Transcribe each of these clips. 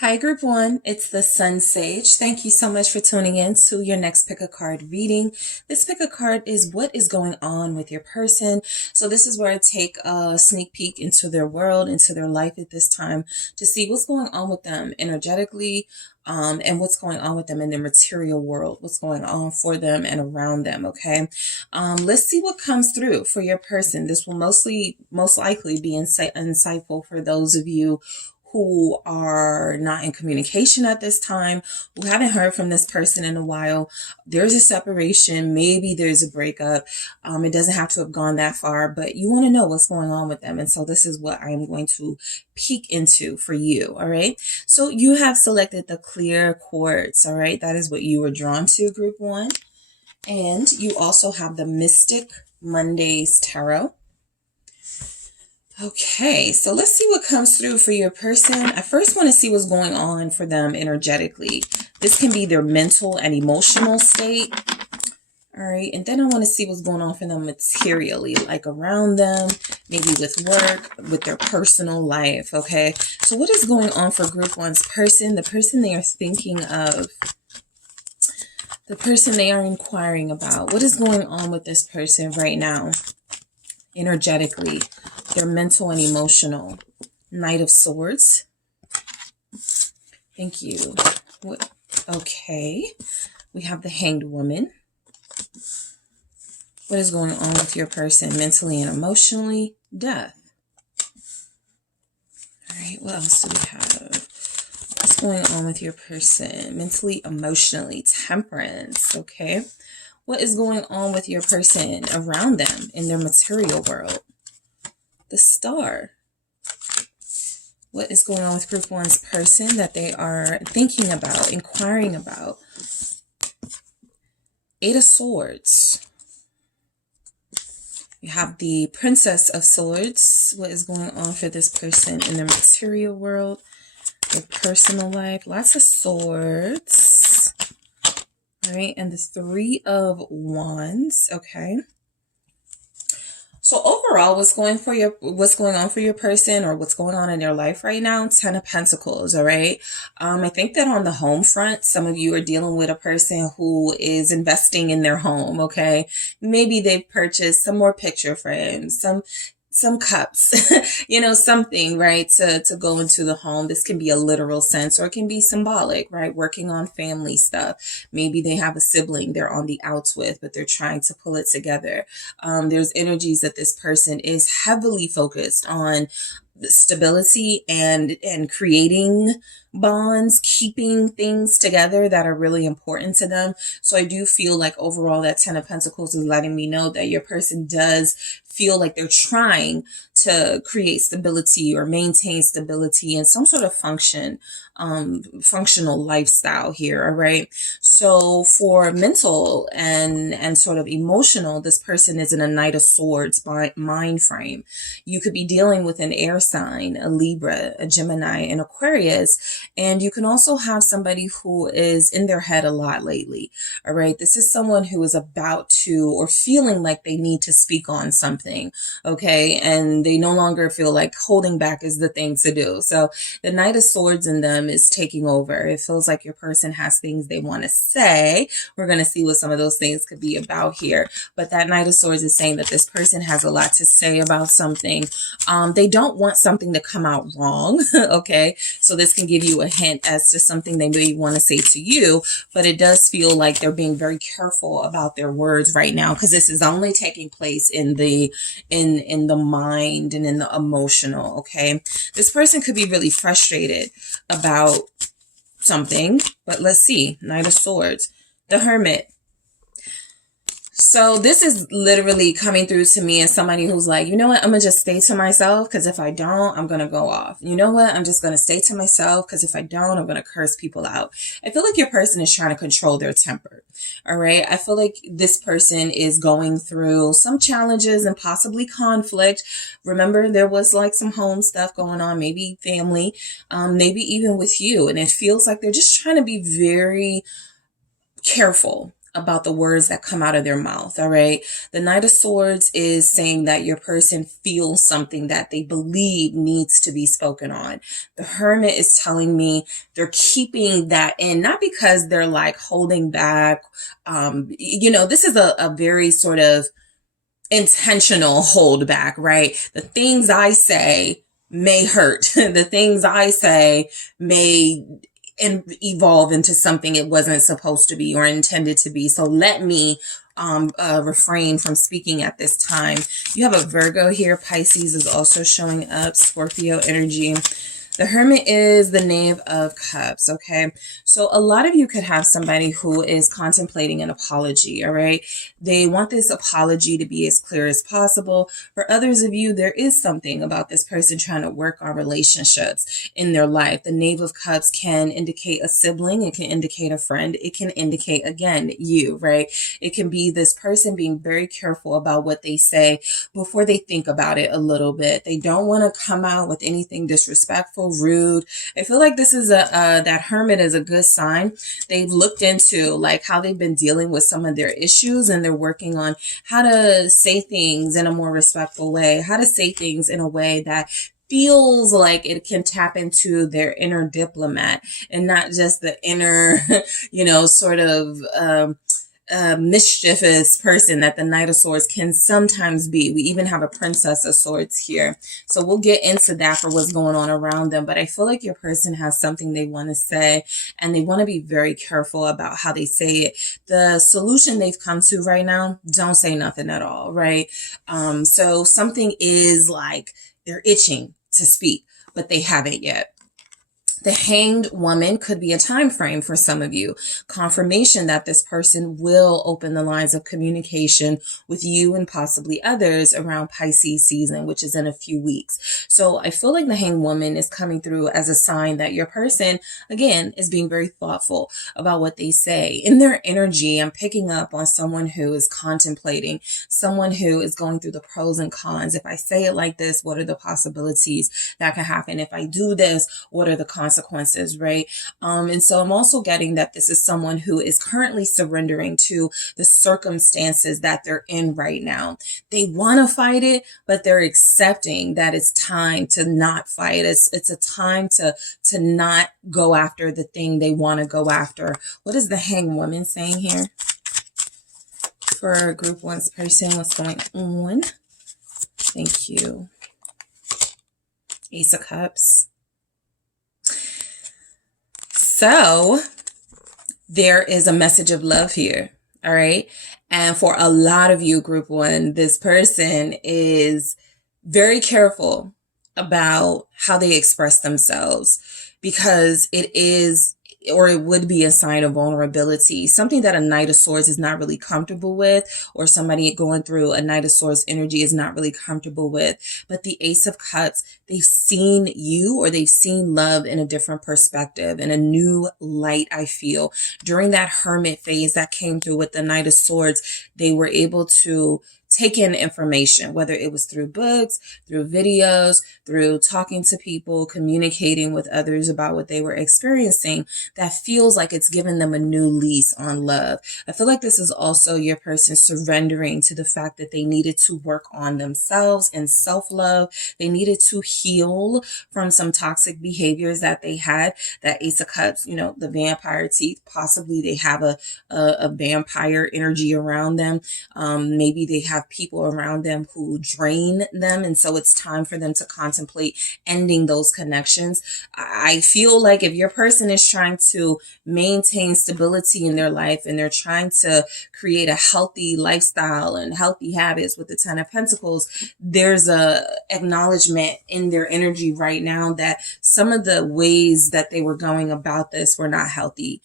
Hi, Group 1. It's the SunSage. Thank you so much for tuning in to your next pick a card reading. This pick a card is what is going on with your person. So this is where I take a sneak peek into their world, into their life at this time to see what's going on with them energetically, and what's going on with them in their material world, what's going on for them and around them, okay? Let's see what comes through for your person. This will most likely be insightful for those of you who are not in communication at this time, who haven't heard from this person in a while. There's a separation, maybe there's a breakup. It doesn't have to have gone that far, but you want to know what's going on with them. And so this is what I am going to peek into for you, all right? So you have selected the clear quartz, all right? That is what you were drawn to, Group 1. And you also have the Mystic Mondays Tarot. Okay, so let's see what comes through for your person. I first want to see what's going on for them energetically. This can be their mental and emotional state. All right, and then I want to see what's going on for them materially, like around them, maybe with work, with their personal life, okay? So what is going on for Group 1's person, the person they are thinking of, the person they are inquiring about? What is going on with this person right now, energetically? Their mental and emotional. Knight of Swords. Thank you. Okay. We have the Hanged Woman. What is going on with your person mentally and emotionally? Death. All right. What else do we have? What's going on with your person mentally, emotionally? Temperance. Okay. What is going on with your person around them in their material world? The Star. What is going on with Group 1's person that they are thinking about, inquiring about? Eight of Swords. You have the Princess of Swords. What is going on for this person in their material world, their personal life? Lots of swords. All right, and the Three of Wands. Okay. So overall, what's going on for your person, or what's going on in their life right now? 10 of Pentacles, all right? I think that on the home front, some of you are dealing with a person who is investing in their home, okay? Maybe they've purchased some more picture frames, some cups, something, right, to go into the home. This can be a literal sense, or it can be symbolic, right? Working on family stuff. Maybe they have a sibling they're on the outs with, but they're trying to pull it together. There's energies that this person is heavily focused on stability and creating bonds, keeping things together that are really important to them. So I do feel like overall that 10 of Pentacles is letting me know that your person does feel like they're trying to create stability or maintain stability and some sort of functional lifestyle here. All right. So for mental and sort of emotional, this person is in a Knight of Swords mind frame. You could be dealing with an air sign, a Libra, a Gemini, an Aquarius, and you can also have somebody who is in their head a lot lately. All right. This is someone who is about to, or feeling like they need to speak on something. Okay. And they no longer feel like holding back is the thing to do. So the Knight of Swords in them is taking over. It feels like your person has things they want to say. We're going to see what some of those things could be about here. But that Knight of Swords is saying that this person has a lot to say about something. They don't want something to come out wrong. Okay. So this can give you a hint as to something they may want to say to you, but it does feel like they're being very careful about their words right now, because this is only taking place in the mind and in the emotional. Okay. This person could be really frustrated about something, but let's see. Knight of Swords, the Hermit. So this is literally coming through to me as somebody who's like, you know what, I'm going to just stay to myself, because if I don't, I'm going to go off. You know what, I'm just going to stay to myself, because if I don't, I'm going to curse people out. I feel like your person is trying to control their temper. All right. I feel like this person is going through some challenges and possibly conflict. Remember, there was like some home stuff going on, maybe family, maybe even with you. And it feels like they're just trying to be very careful about the words that come out of their mouth. All right. The Knight of Swords is saying that your person feels something that they believe needs to be spoken on. The Hermit is telling me they're keeping that in, not because they're like holding back. This is a very sort of intentional hold back, right? The things I say may hurt. The things I say may evolve into something it wasn't supposed to be or intended to be. So let me refrain from speaking at this time. You have a Virgo here. Pisces is also showing up. Scorpio energy. The Hermit is the Knave of Cups, okay? So a lot of you could have somebody who is contemplating an apology, all right? They want this apology to be as clear as possible. For others of you, there is something about this person trying to work on relationships in their life. The Knave of Cups can indicate a sibling. It can indicate a friend. It can indicate, again, you, right? It can be this person being very careful about what they say before they think about it a little bit. They don't want to come out with anything disrespectful, rude. I feel like this is that Hermit is a good sign. They've looked into like how they've been dealing with some of their issues, and they're working on how to say things in a more respectful way, how to say things in a way that feels like it can tap into their inner diplomat and not just the inner, sort of mischievous person that the Knight of Swords can sometimes be. We even have a Princess of Swords here. So we'll get into that for what's going on around them. But I feel like your person has something they want to say, and they want to be very careful about how they say it. The solution they've come to right now, don't say nothing at all, right? So something is like they're itching to speak, but they haven't yet. The Hanged Woman could be a time frame for some of you. Confirmation that this person will open the lines of communication with you and possibly others around Pisces season, which is in a few weeks. So I feel like the Hanged Woman is coming through as a sign that your person, again, is being very thoughtful about what they say. In their energy, I'm picking up on someone who is contemplating, someone who is going through the pros and cons. If I say it like this, what are the possibilities that can happen? If I do this, what are the consequences, right? And so I'm also getting that this is someone who is currently surrendering to the circumstances that they're in right now. They want to fight it, but they're accepting that it's time to not fight. It's a time to not go after the thing they want to go after. What is the Hanged Woman saying here? For group one's person, what's going on? Thank you. Ace of Cups. So there is a message of love here. All right. And for a lot of you, group one, this person is very careful about how they express themselves, because it is, or it would be, a sign of vulnerability, something that a Knight of Swords is not really comfortable with, or somebody going through a Knight of Swords energy is not really comfortable with. But the Ace of Cups, they've seen you, or they've seen love in a different perspective, in a new light. I feel during that Hermit phase that came through with the Knight of Swords, they were able to take in information, whether it was through books, through videos, through talking to people, communicating with others about what they were experiencing, that feels like it's given them a new lease on love. I feel like this is also your person surrendering to the fact that they needed to work on themselves and self-love. They needed to heal from some toxic behaviors that they had. That Ace of Cups, the vampire teeth, possibly they have a vampire energy around them. Maybe they have people around them who drain them, and so it's time for them to contemplate ending those connections. I feel like if your person is trying to maintain stability in their life, and they're trying to create a healthy lifestyle and healthy habits with the Ten of Pentacles, there's a acknowledgement in their energy right now that some of the ways that they were going about this were not healthy.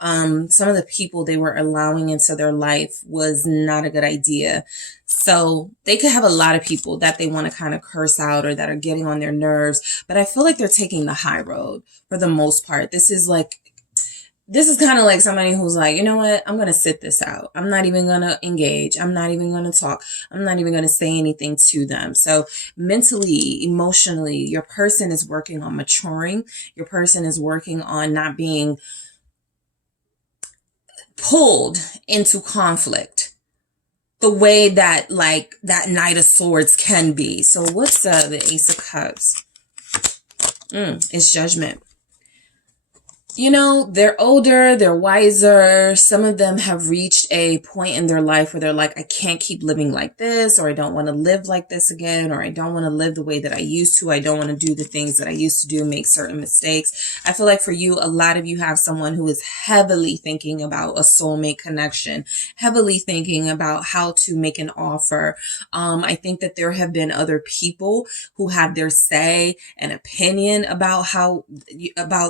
Some of the people they were allowing into their life was not a good idea. So they could have a lot of people that they want to kind of curse out, or that are getting on their nerves, but I feel like they're taking the high road for the most part. This is kind of like somebody who's like, you know what? I'm going to sit this out. I'm not even going to engage. I'm not even going to talk. I'm not even going to say anything to them. So mentally, emotionally, your person is working on maturing. Your person is working on not being pulled into conflict the way that like that Knight of Swords can be. So what's the Ace of Cups? It's Judgment. You know, they're older, they're wiser. Some of them have reached a point in their life where they're like, I can't keep living like this, or I don't want to live like this again, or I don't want to live the way that I used to. I don't want to do the things that I used to do, make certain mistakes. I feel like for you, a lot of you have someone who is heavily thinking about a soulmate connection, heavily thinking about how to make an offer. I think that there have been other people who have their say and opinion about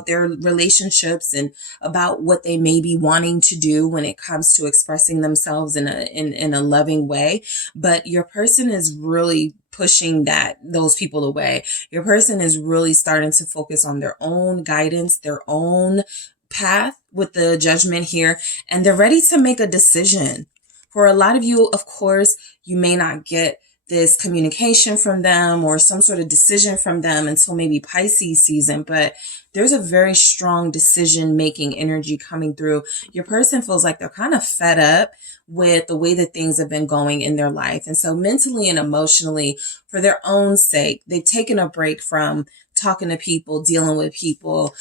their relationship and about what they may be wanting to do when it comes to expressing themselves in a loving way. But your person is really pushing those people away. Your person is really starting to focus on their own guidance, their own path with the Judgment here, and they're ready to make a decision. For a lot of you, of course, you may not get this communication from them or some sort of decision from them until maybe Pisces season, but there's a very strong decision-making energy coming through. Your person feels like they're kind of fed up with the way that things have been going in their life. And so mentally and emotionally, for their own sake, they've taken a break from talking to people, dealing with people,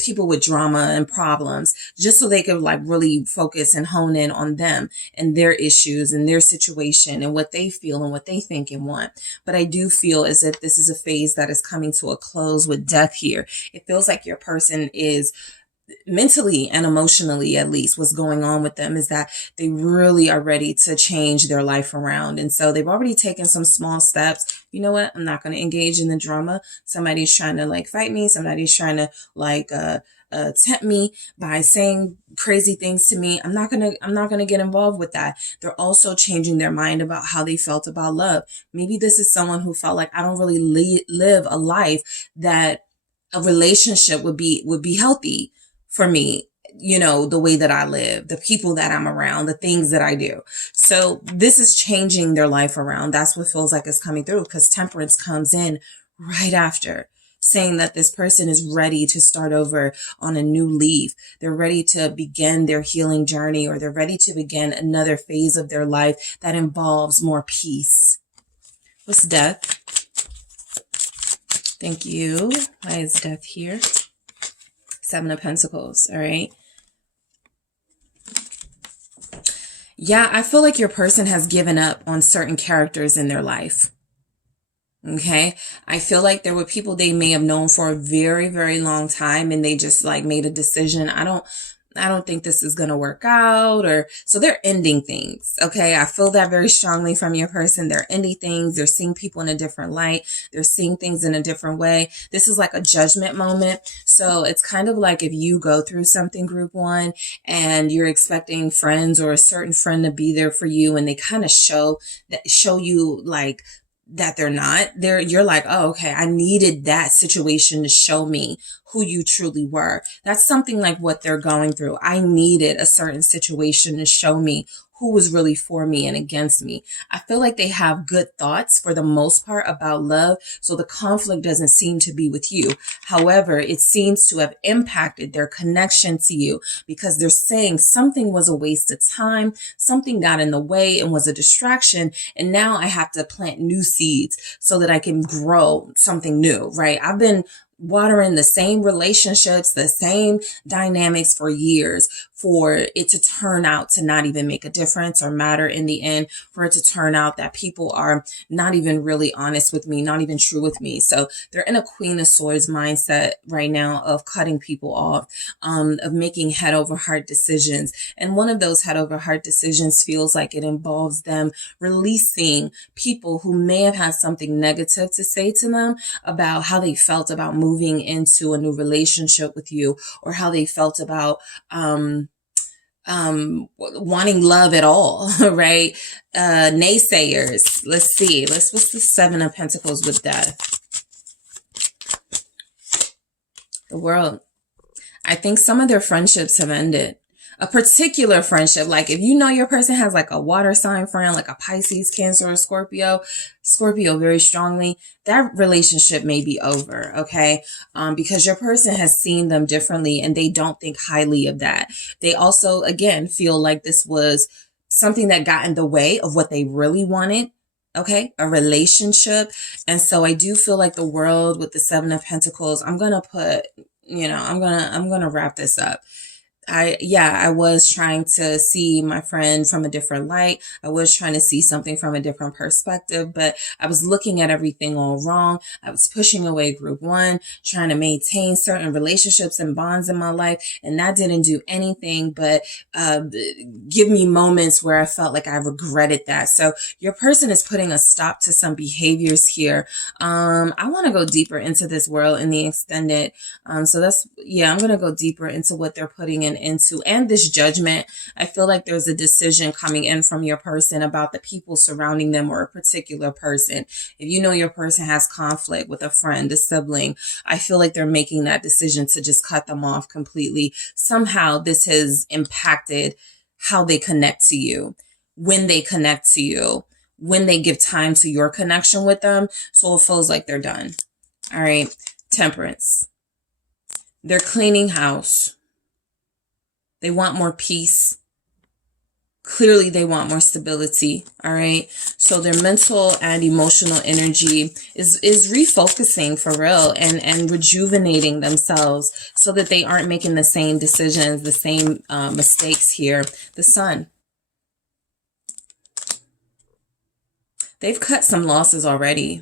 people with drama and problems, just so they could like really focus and hone in on them and their issues and their situation and what they feel and what they think and want. But I do feel as if this is a phase that is coming to a close with death here. It feels like your person is mentally and emotionally, at least what's going on with them is that they really are ready to change their life around. And so they've already taken some small steps. You know what? I'm not going to engage in the drama. Somebody's trying to like fight me. Somebody's trying to like, tempt me by saying crazy things to me. I'm not going to get involved with that. They're also changing their mind about how they felt about love. Maybe this is someone who felt like I don't really live a life that a relationship would be healthy for me, you know, the way that I live, the people that I'm around, the things that I do. So this is changing their life around. That's what feels like it's coming through, because Temperance comes in right after, saying that this person is ready to start over on a new leaf. They're ready to begin their healing journey, or they're ready to begin another phase of their life that involves more peace. What's Death? Thank you. Why is Death here? Seven of Pentacles. All right. Yeah, I feel like your person has given up on certain characters in their life. Okay. I feel like there were people they may have known for a very, very long time, and they just like made a decision. I don't think this is going to work out, or so they're ending things. Okay. I feel that very strongly from your person. They're ending things. They're seeing people in a different light. They're seeing things in a different way. This is like a judgment moment. So it's kind of like if you go through something, group one, and you're expecting friends or a certain friend to be there for you, and they kind of show you like that they're not there. You're like, oh, okay, I needed that situation to show me who you truly were. That's something like what they're going through. I needed a certain situation to show me who was really for me and against me. I feel like they have good thoughts for the most part about love. So the conflict doesn't seem to be with you. However, it seems to have impacted their connection to you, because they're saying something was a waste of time. Something got in the way and was a distraction. And now I have to plant new seeds so that I can grow something new, right? I've been watering the same relationships, the same dynamics for years, for it to turn out to not even make a difference or matter in the end, for it to turn out that people are not even really honest with me, not even true with me. So they're in a Queen of Swords mindset right now of cutting people off, of making head over heart decisions. And one of those head over heart decisions feels like it involves them releasing people who may have had something negative to say to them about how they felt about moving into a new relationship with you, or how they felt about wanting love at all, right? Naysayers. Let's see. What's the Seven of Pentacles with Death? The World. I think some of their friendships have ended. a particular friendship. Like if you know your person has like a water sign friend, like a Pisces, Cancer, or Scorpio very strongly, that relationship may be over, okay? Because your person has seen them differently and they don't think highly of that. They also, again, feel like this was something that got in the way of what they really wanted. Okay, a relationship. And so I do feel like the world with the Seven of Pentacles, I'm going to put, I'm going to wrap this up. I was trying to see my friend from a different light. I was trying to see something from a different perspective, but I was looking at everything all wrong. I was pushing away group one, trying to maintain certain relationships and bonds in my life. And that didn't do anything but give me moments where I felt like I regretted that. So your person is putting a stop to some behaviors here. I want to go deeper into this world in the extended. I'm going to go deeper into what they're putting into and this judgment. I feel like there's a decision coming in from your person about the people surrounding them or a particular person. If you know your person has conflict with a friend, a sibling, I feel like they're making that decision to just cut them off completely. Somehow this has impacted how they connect to you, when they connect to you, when they give time to your connection with them. So it feels like they're done. All right. Temperance. They're cleaning house. They want more peace. Clearly, they want more stability. All right. So their mental and emotional energy is refocusing for real and rejuvenating themselves so that they aren't making the same decisions, the same mistakes here. The Sun. They've cut some losses already.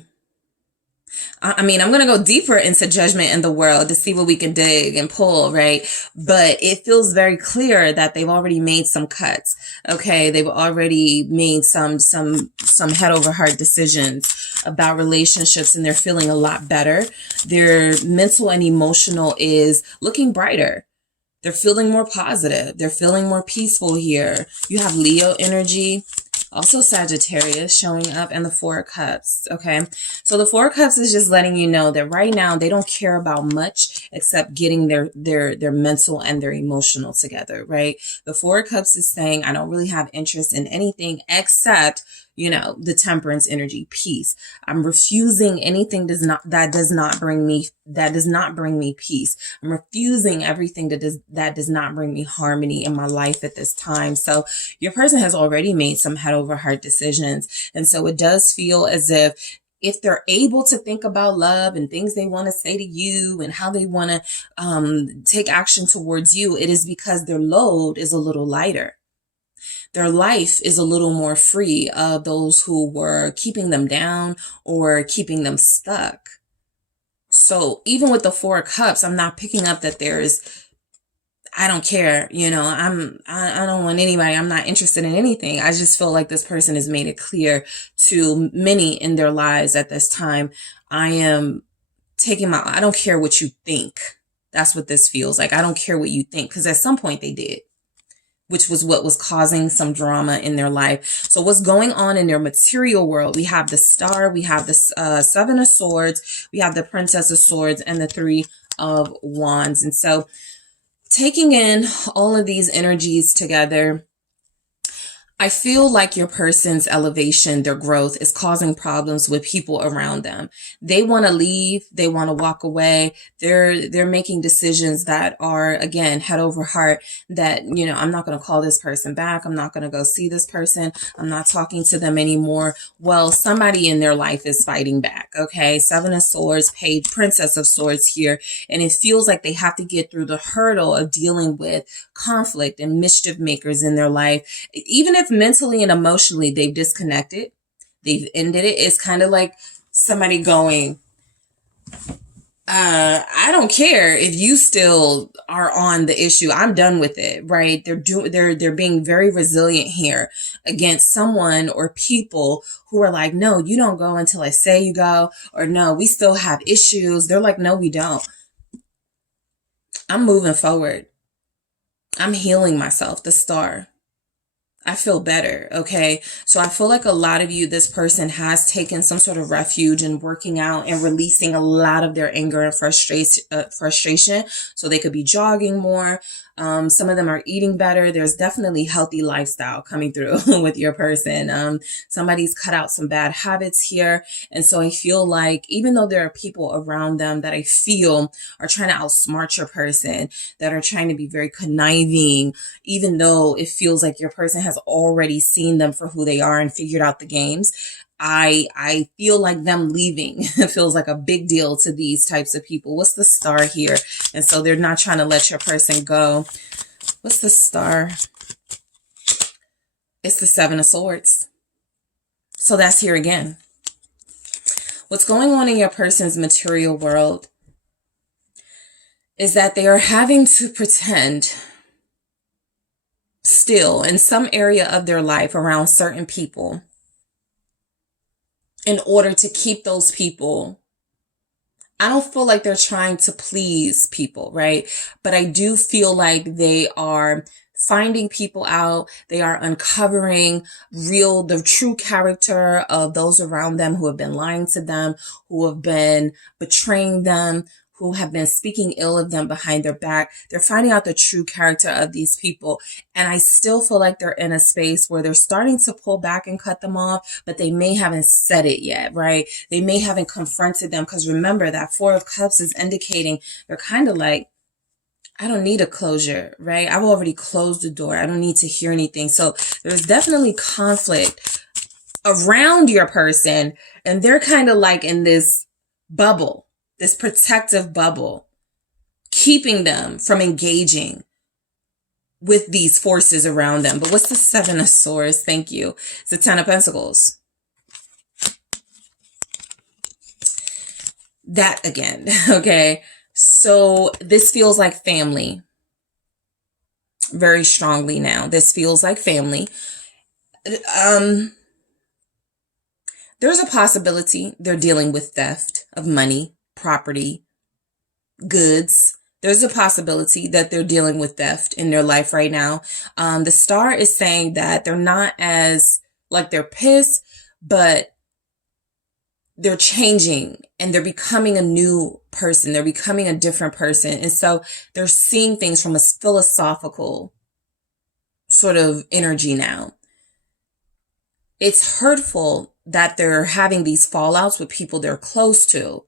I mean, I'm going to go deeper into judgment in the world to see what we can dig and pull, right? But it feels very clear that they've already made some cuts. Okay. They've already made some head over heart decisions about relationships and they're feeling a lot better. Their mental and emotional is looking brighter. They're feeling more positive. They're feeling more peaceful here. You have Leo energy. Also Sagittarius showing up, and the Four of Cups. Okay. So the Four of Cups is just letting you know that right now they don't care about much except getting their mental and their emotional together, right? The Four of Cups is saying, I don't really have interest in anything except, the temperance energy, peace. I'm refusing anything that does not bring me peace. I'm refusing everything that does not bring me harmony in my life at this time. So your person has already made some head over heart decisions. And so it does feel as if they're able to think about love and things they want to say to you and how they want to take action towards you, it is because their load is a little lighter. Their life is a little more free of those who were keeping them down or keeping them stuck. So even with the Four of Cups, I'm not picking up that I don't care, I don't want anybody. I'm not interested in anything. I just feel like this person has made it clear to many in their lives at this time. I am taking I don't care what you think. That's what this feels like. I don't care what you think, because at some point they did, which was what was causing some drama in their life. So what's going on in their material world? We have the Star, we have the Seven of Swords, we have the Princess of Swords, and the Three of Wands. And so taking in all of these energies together, I feel like your person's elevation, their growth is causing problems with people around them. They want to leave. They want to walk away. They're making decisions that are, again, head over heart, that, I'm not going to call this person back. I'm not going to go see this person. I'm not talking to them anymore. Well, somebody in their life is fighting back. Okay. Seven of Swords, Page, Princess of Swords here. And it feels like they have to get through the hurdle of dealing with conflict and mischief makers in their life. Even if mentally and emotionally they've disconnected, they've ended it. It's kind of like somebody going, I don't care if you still are on the issue. I'm done with it, right? They're being very resilient here against someone or people who are like, no, you don't go until I say you go, or no, we still have issues. They're like, no, we don't. I'm moving forward. I'm healing myself, the Star. I feel better. Okay. So I feel like a lot of you, this person has taken some sort of refuge in working out and releasing a lot of their anger and frustration. So they could be jogging more. Some of them are eating better. There's definitely healthy lifestyle coming through with your person. Somebody's cut out some bad habits here. And so I feel like even though there are people around them that I feel are trying to outsmart your person, that are trying to be very conniving, even though it feels like your person has already seen them for who they are and figured out the games, I feel like them leaving feels like a big deal to these types of people. What's the star here? And so they're not trying to let your person go. What's the star? It's the Seven of Swords. So that's here again. What's going on in your person's material world is that they are having to pretend still in some area of their life around certain people in order to keep those people. I don't feel like they're trying to please people, right? But I do feel like they are finding people out. They are uncovering the true character of those around them who have been lying to them, who have been betraying them, who have been speaking ill of them behind their back. They're finding out the true character of these people. And I still feel like they're in a space where they're starting to pull back and cut them off, but they may haven't said it yet, right? They may haven't confronted them, because remember that Four of Cups is indicating they're kind of like, I don't need a closure, right? I've already closed the door. I don't need to hear anything. So there's definitely conflict around your person, and they're kind of like in this bubble, this protective bubble, keeping them from engaging with these forces around them. But what's the Seven of Swords? Thank you. It's the Ten of Pentacles. That again, okay? So this feels like family very strongly now. This feels like family. There's a possibility they're dealing with theft of money, property, goods. There's a possibility that they're dealing with theft in their life right now. The star is saying that they're not as, like, they're pissed, but they're changing and they're becoming a new person. They're becoming a different person. And so they're seeing things from a philosophical sort of energy now. It's hurtful that they're having these fallouts with people they're close to,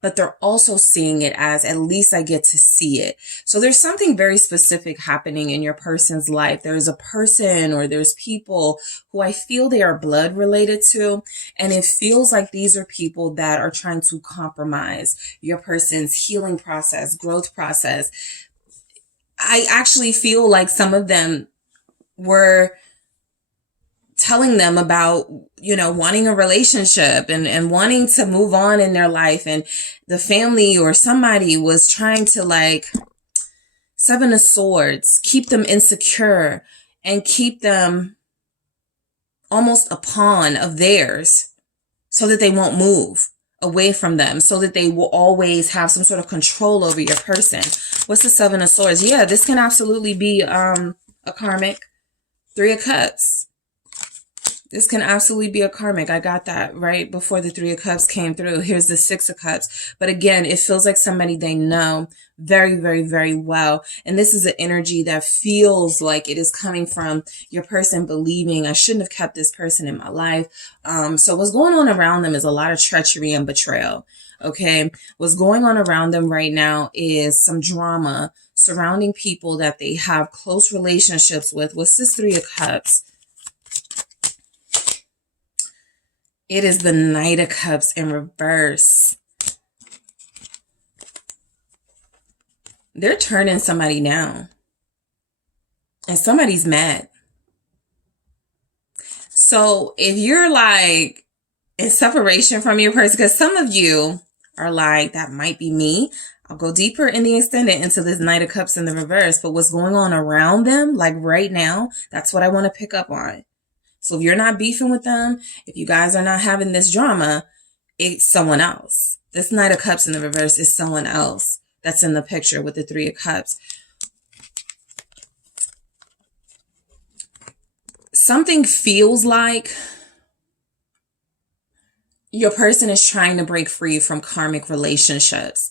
but they're also seeing it as, at least I get to see it. So there's something very specific happening in your person's life. There's a person or there's people who I feel they are blood related to. And it feels like these are people that are trying to compromise your person's healing process, growth process. I actually feel like some of them were telling them about, wanting a relationship and wanting to move on in their life. And the family or somebody was trying to, Seven of Swords, keep them insecure and keep them almost a pawn of theirs so that they won't move away from them, so that they will always have some sort of control over your person. What's the Seven of Swords? Yeah, this can absolutely be a karmic. Three of Cups. This can absolutely be a karmic. I got that right before the Three of Cups came through. Here's the Six of Cups. But again, it feels like somebody they know very, very, very well. And this is an energy that feels like it is coming from your person believing, I shouldn't have kept this person in my life. So what's going on around them is a lot of treachery and betrayal. Okay. What's going on around them right now is some drama surrounding people that they have close relationships with. What's this Three of Cups? It is the Knight of Cups in reverse. They're turning somebody down. And somebody's mad. So if you're in separation from your person, because some of you are that might be me. I'll go deeper in the extended into this Knight of Cups in the reverse. But what's going on around them, right now, that's what I want to pick up on. So if you're not beefing with them, if you guys are not having this drama, it's someone else. This Knight of Cups in the reverse is someone else that's in the picture with the Three of Cups. Something feels like your person is trying to break free from karmic relationships.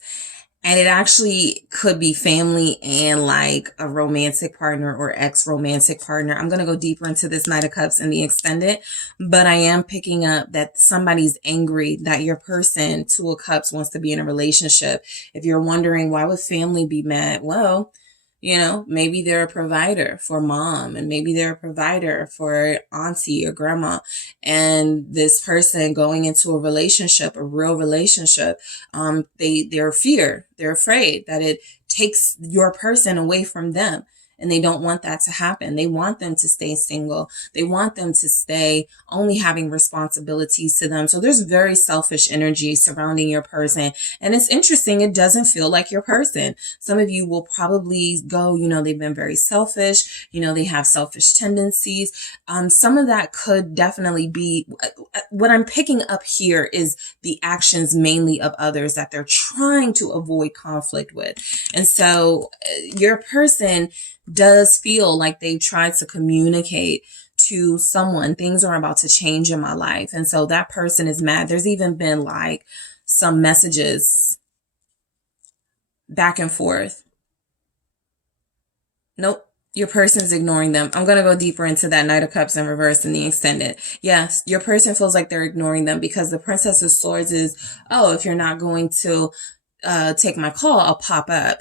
And it actually could be family and like a romantic partner or ex-romantic partner. I'm going to go deeper into this Knight of Cups in the extended, but I am picking up that somebody's angry that your person, Two of Cups, wants to be in a relationship. If you're wondering why would family be mad? Well, you know, maybe they're a provider for mom, and maybe they're a provider for auntie or grandma. And this person going into a relationship, a real relationship, they're afraid that it takes your person away from them. And they don't want that to happen. They want them to stay single. They want them to stay only having responsibilities to them. So there's very selfish energy surrounding your person. And it's interesting. It doesn't feel like your person. Some of you will probably go, you know, they've been very selfish. You know, they have selfish tendencies. Some of that could definitely be what I'm picking up here is the actions mainly of others that they're trying to avoid conflict with. And so your person does feel like they've tried to communicate to someone, things are about to change in my life. And so that person is mad. There's even been like some messages back and forth. Nope. Your person's ignoring them. I'm going to go deeper into that Knight of Cups in reverse in the extended. Yes, your person feels like they're ignoring them because the Princess of Swords is, oh, if you're not going to take my call, I'll pop up.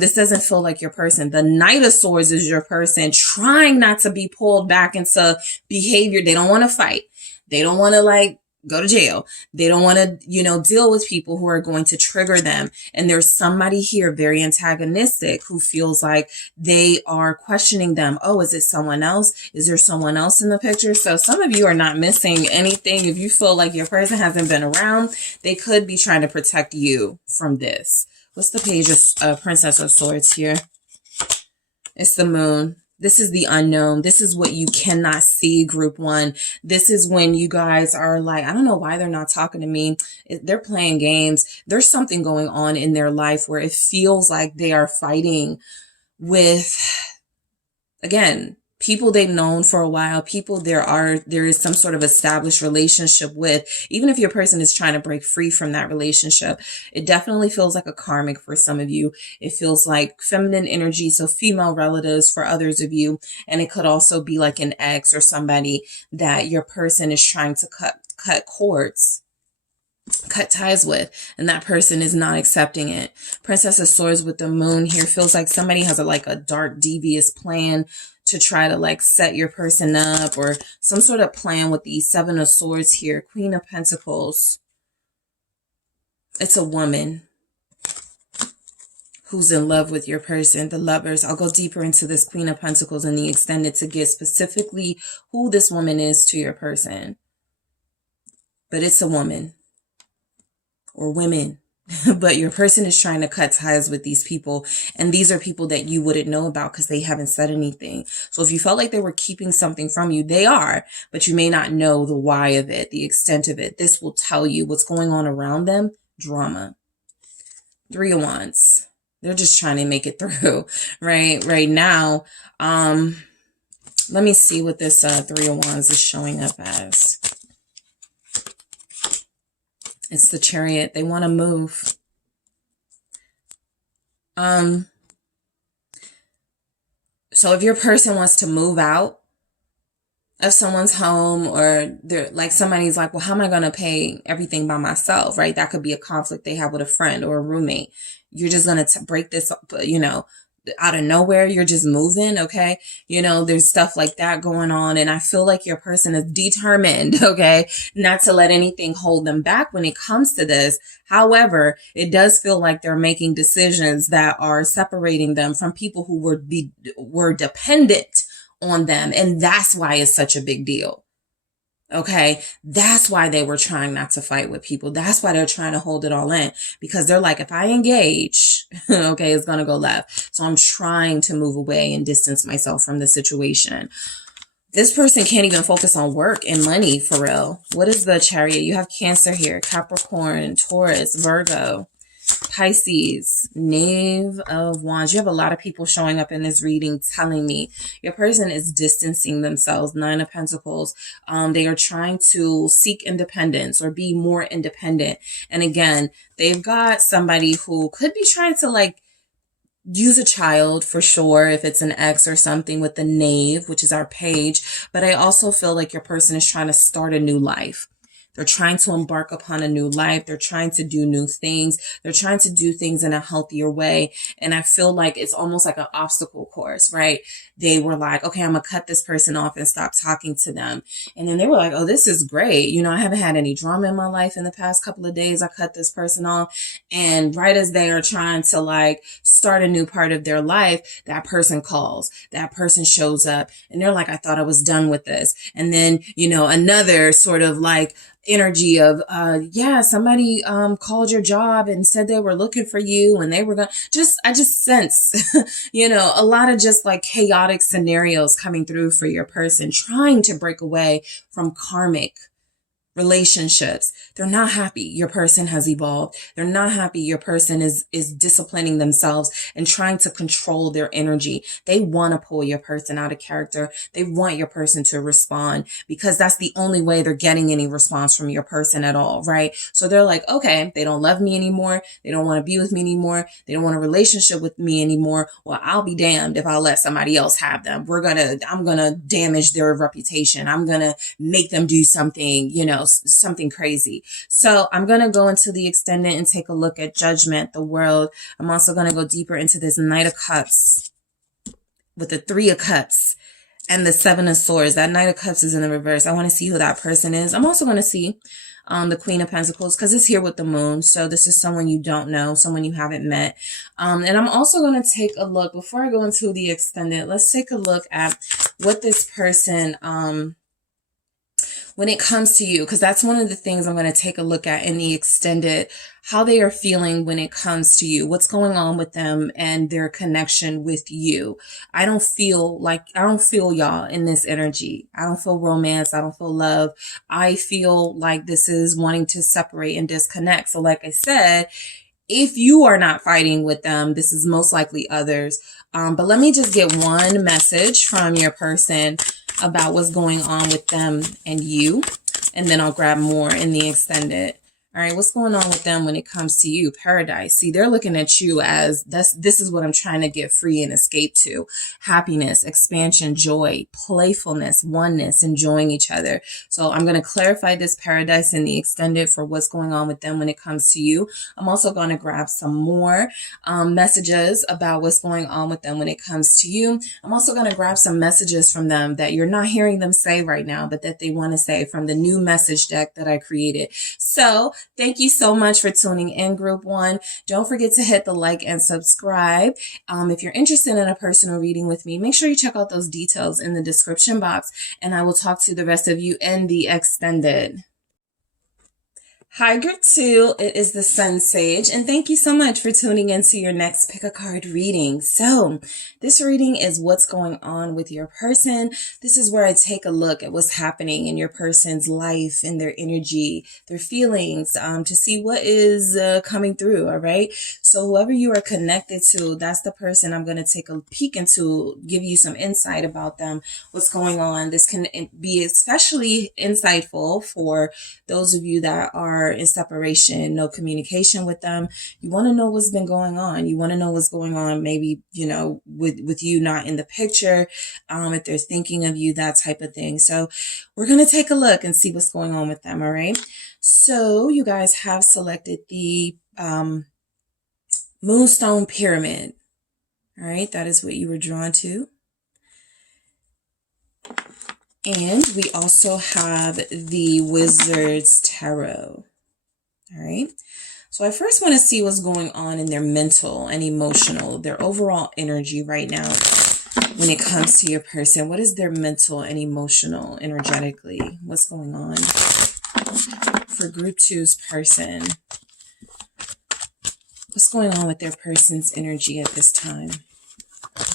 This doesn't feel like your person. The Knight of Swords is your person trying not to be pulled back into behavior. They don't want to fight. They don't want to like go to jail. They don't want to, you know, deal with people who are going to trigger them. And there's somebody here very antagonistic who feels like they are questioning them. Oh, is it someone else? Is there someone else in the picture? So some of you are not missing anything. If you feel like your person hasn't been around, they could be trying to protect you from this. What's the page of Princess of Swords here? It's the Moon. This is the unknown. This is what you cannot see, group one. This is when you guys are like, I don't know why they're not talking to me. They're playing games. There's something going on in their life where it feels like they are fighting with, again, people they've known for a while, people there is some sort of established relationship with. Even if your person is trying to break free from that relationship, it definitely feels like a karmic for some of you. It feels like feminine energy, so female relatives for others of you. And it could also be like an ex or somebody that your person is trying to cut cords, cut ties with, and that person is not accepting it. Princess of Swords with the Moon here feels like somebody has a dark, devious plan to try to like set your person up, or some sort of plan with the Seven of Swords here. Queen of Pentacles. It's a woman who's in love with your person, the Lovers. I'll go deeper into this Queen of Pentacles in the extended to get specifically who this woman is to your person. But it's a woman or women. But your person is trying to cut ties with these people. And these are people that you wouldn't know about because they haven't said anything. So if you felt like they were keeping something from you, they are, but you may not know the why of it, the extent of it. This will tell you what's going on around them. Drama. Three of Wands. They're just trying to make it through right now. Let me see what this Three of Wands is showing up as. It's the Chariot. They want to move. So if your person wants to move out of someone's home, or they're like, somebody's like, well, how am I going to pay everything by myself? Right? That could be a conflict they have with a friend or a roommate. You're just going to break this up, you know, out of nowhere. You're just moving. Okay. You know, there's stuff like that going on. And I feel like your person is determined, okay, not to let anything hold them back when it comes to this. However, it does feel like they're making decisions that are separating them from people who were dependent on them. And that's why it's such a big deal. Okay. That's why they were trying not to fight with people. That's why they're trying to hold it all in, because they're like, if I engage, okay, it's going to go left. So I'm trying to move away and distance myself from the situation. This person can't even focus on work and money for real. What is the Chariot? You have Cancer here, Capricorn, Taurus, Virgo. Pisces, Knave of Wands. You have a lot of people showing up in this reading telling me your person is distancing themselves. Nine of Pentacles. They are trying to seek independence or be more independent. And again, they've got somebody who could be trying to like use a child for sure if it's an ex or something with the Knave, which is our page. But I also feel like your person is trying to start a new life. They're trying to embark upon a new life. They're trying to do new things. They're trying to do things in a healthier way. And I feel like it's almost like an obstacle course, right? They were like, okay, I'm going to cut this person off and stop talking to them. And then they were like, oh, this is great. You know, I haven't had any drama in my life in the past couple of days. I cut this person off. And right as they are trying to like start a new part of their life, that person calls, that person shows up and they're like, I thought I was done with this. And then, you know, another sort of like energy of yeah, somebody called your job and said they were looking for you and they were gonna I just sense you know, a lot of just like chaotic scenarios coming through for your person trying to break away from karmic relationships. They're not happy your person has evolved. They're not happy your person is disciplining themselves and trying to control their energy. They want to pull your person out of character. They want your person to respond because that's the only way they're getting any response from your person at all, right? So they're like, okay, they don't love me anymore. They don't want to be with me anymore. They don't want a relationship with me anymore. Well, I'll be damned if I'll let somebody else have them. I'm going to damage their reputation. I'm going to make them do something, you know, something crazy. So I'm going to go into the extended and take a look at Judgment, the World. I'm also going to go deeper into this Knight of Cups with the Three of Cups and the Seven of Swords. That Knight of Cups is in the reverse. I want to see who that person is. I'm also going to see the Queen of Pentacles because it's here with the Moon. So this is someone you don't know, someone you haven't met. And I'm also going to take a look, before I go into the extended, let's take a look at what this person when it comes to you, because that's one of the things I'm going to take a look at in the extended, how they are feeling when it comes to you, what's going on with them and their connection with you. I don't feel y'all in this energy. I don't feel romance. I don't feel love. I feel like this is wanting to separate and disconnect. So like I said, if you are not fighting with them, this is most likely others. But let me just get one message from your person about what's going on with them and you, and then I'll grab more in the extended. All right, what's going on with them when it comes to you? Paradise. See, they're looking at you as this is what I'm trying to get free and escape to. Happiness, expansion, joy, playfulness, oneness, enjoying each other. So I'm going to clarify this Paradise in the extended for what's going on with them when it comes to you. I'm also going to grab some more messages about what's going on with them when it comes to you. I'm also going to grab some messages from them that you're not hearing them say right now, but that they want to say from the new message deck that I created. So thank you so much for tuning in, Group 1. Don't forget to hit the like and subscribe. If you're interested in a personal reading with me, make sure you check out those details in the description box, and I will talk to the rest of you in the extended. Hi, Group 2. It is the SunSage, and thank you so much for tuning in to your next Pick a Card reading. So, this reading is what's going on with your person. This is where I take a look at what's happening in your person's life and their energy, their feelings, to see what is coming through, all right? So, whoever you are connected to, that's the person I'm going to take a peek into, give you some insight about them, what's going on. This can be especially insightful for those of you that are in separation, no communication with them. You want to know what's been going on. You want to know what's going on, maybe, you know, with you not in the picture, if they're thinking of you, that type of thing. So we're going to take a look and see what's going on with them. All right. So you guys have selected the Moonstone Pyramid. All right. That is what you were drawn to. And we also have the Wizard's Tarot. All right. So I first want to see what's going on in their mental and emotional, their overall energy right now when it comes to your person. What is their mental and emotional energetically? What's going on for Group 2's person? What's going on with their person's energy at this time?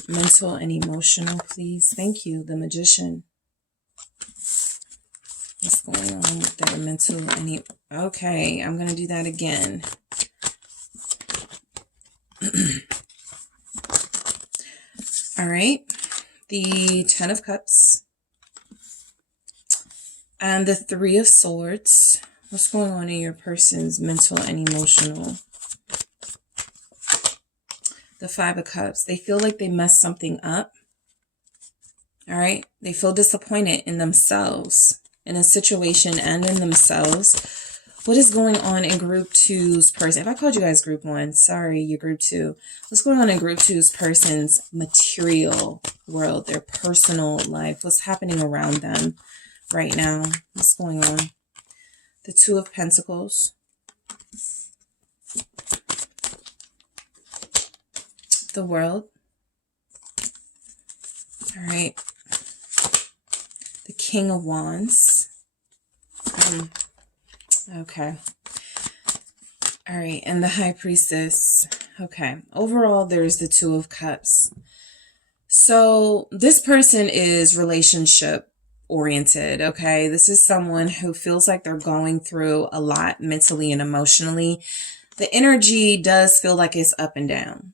Mental and emotional, please. Thank you, the Magician. What's going on with their mental and okay, I'm going to do that again. All right. The Ten of Cups. And the Three of Swords. What's going on in your person's mental and emotional? The Five of Cups. They feel like they messed something up. All right. They feel disappointed in themselves, in a situation and in themselves. What is going on in group two's person? If I called you guys group one, sorry, you're group two. What's going on in group two's person's material world, their personal life? What's happening around them right now? What's going on? The Two of Pentacles. The World. All right. The King of Wands. Okay. All right. And the High Priestess. Okay. Overall, there's the Two of Cups. So this person is relationship oriented. Okay. This is someone who feels like they're going through a lot mentally and emotionally. The energy does feel like it's up and down.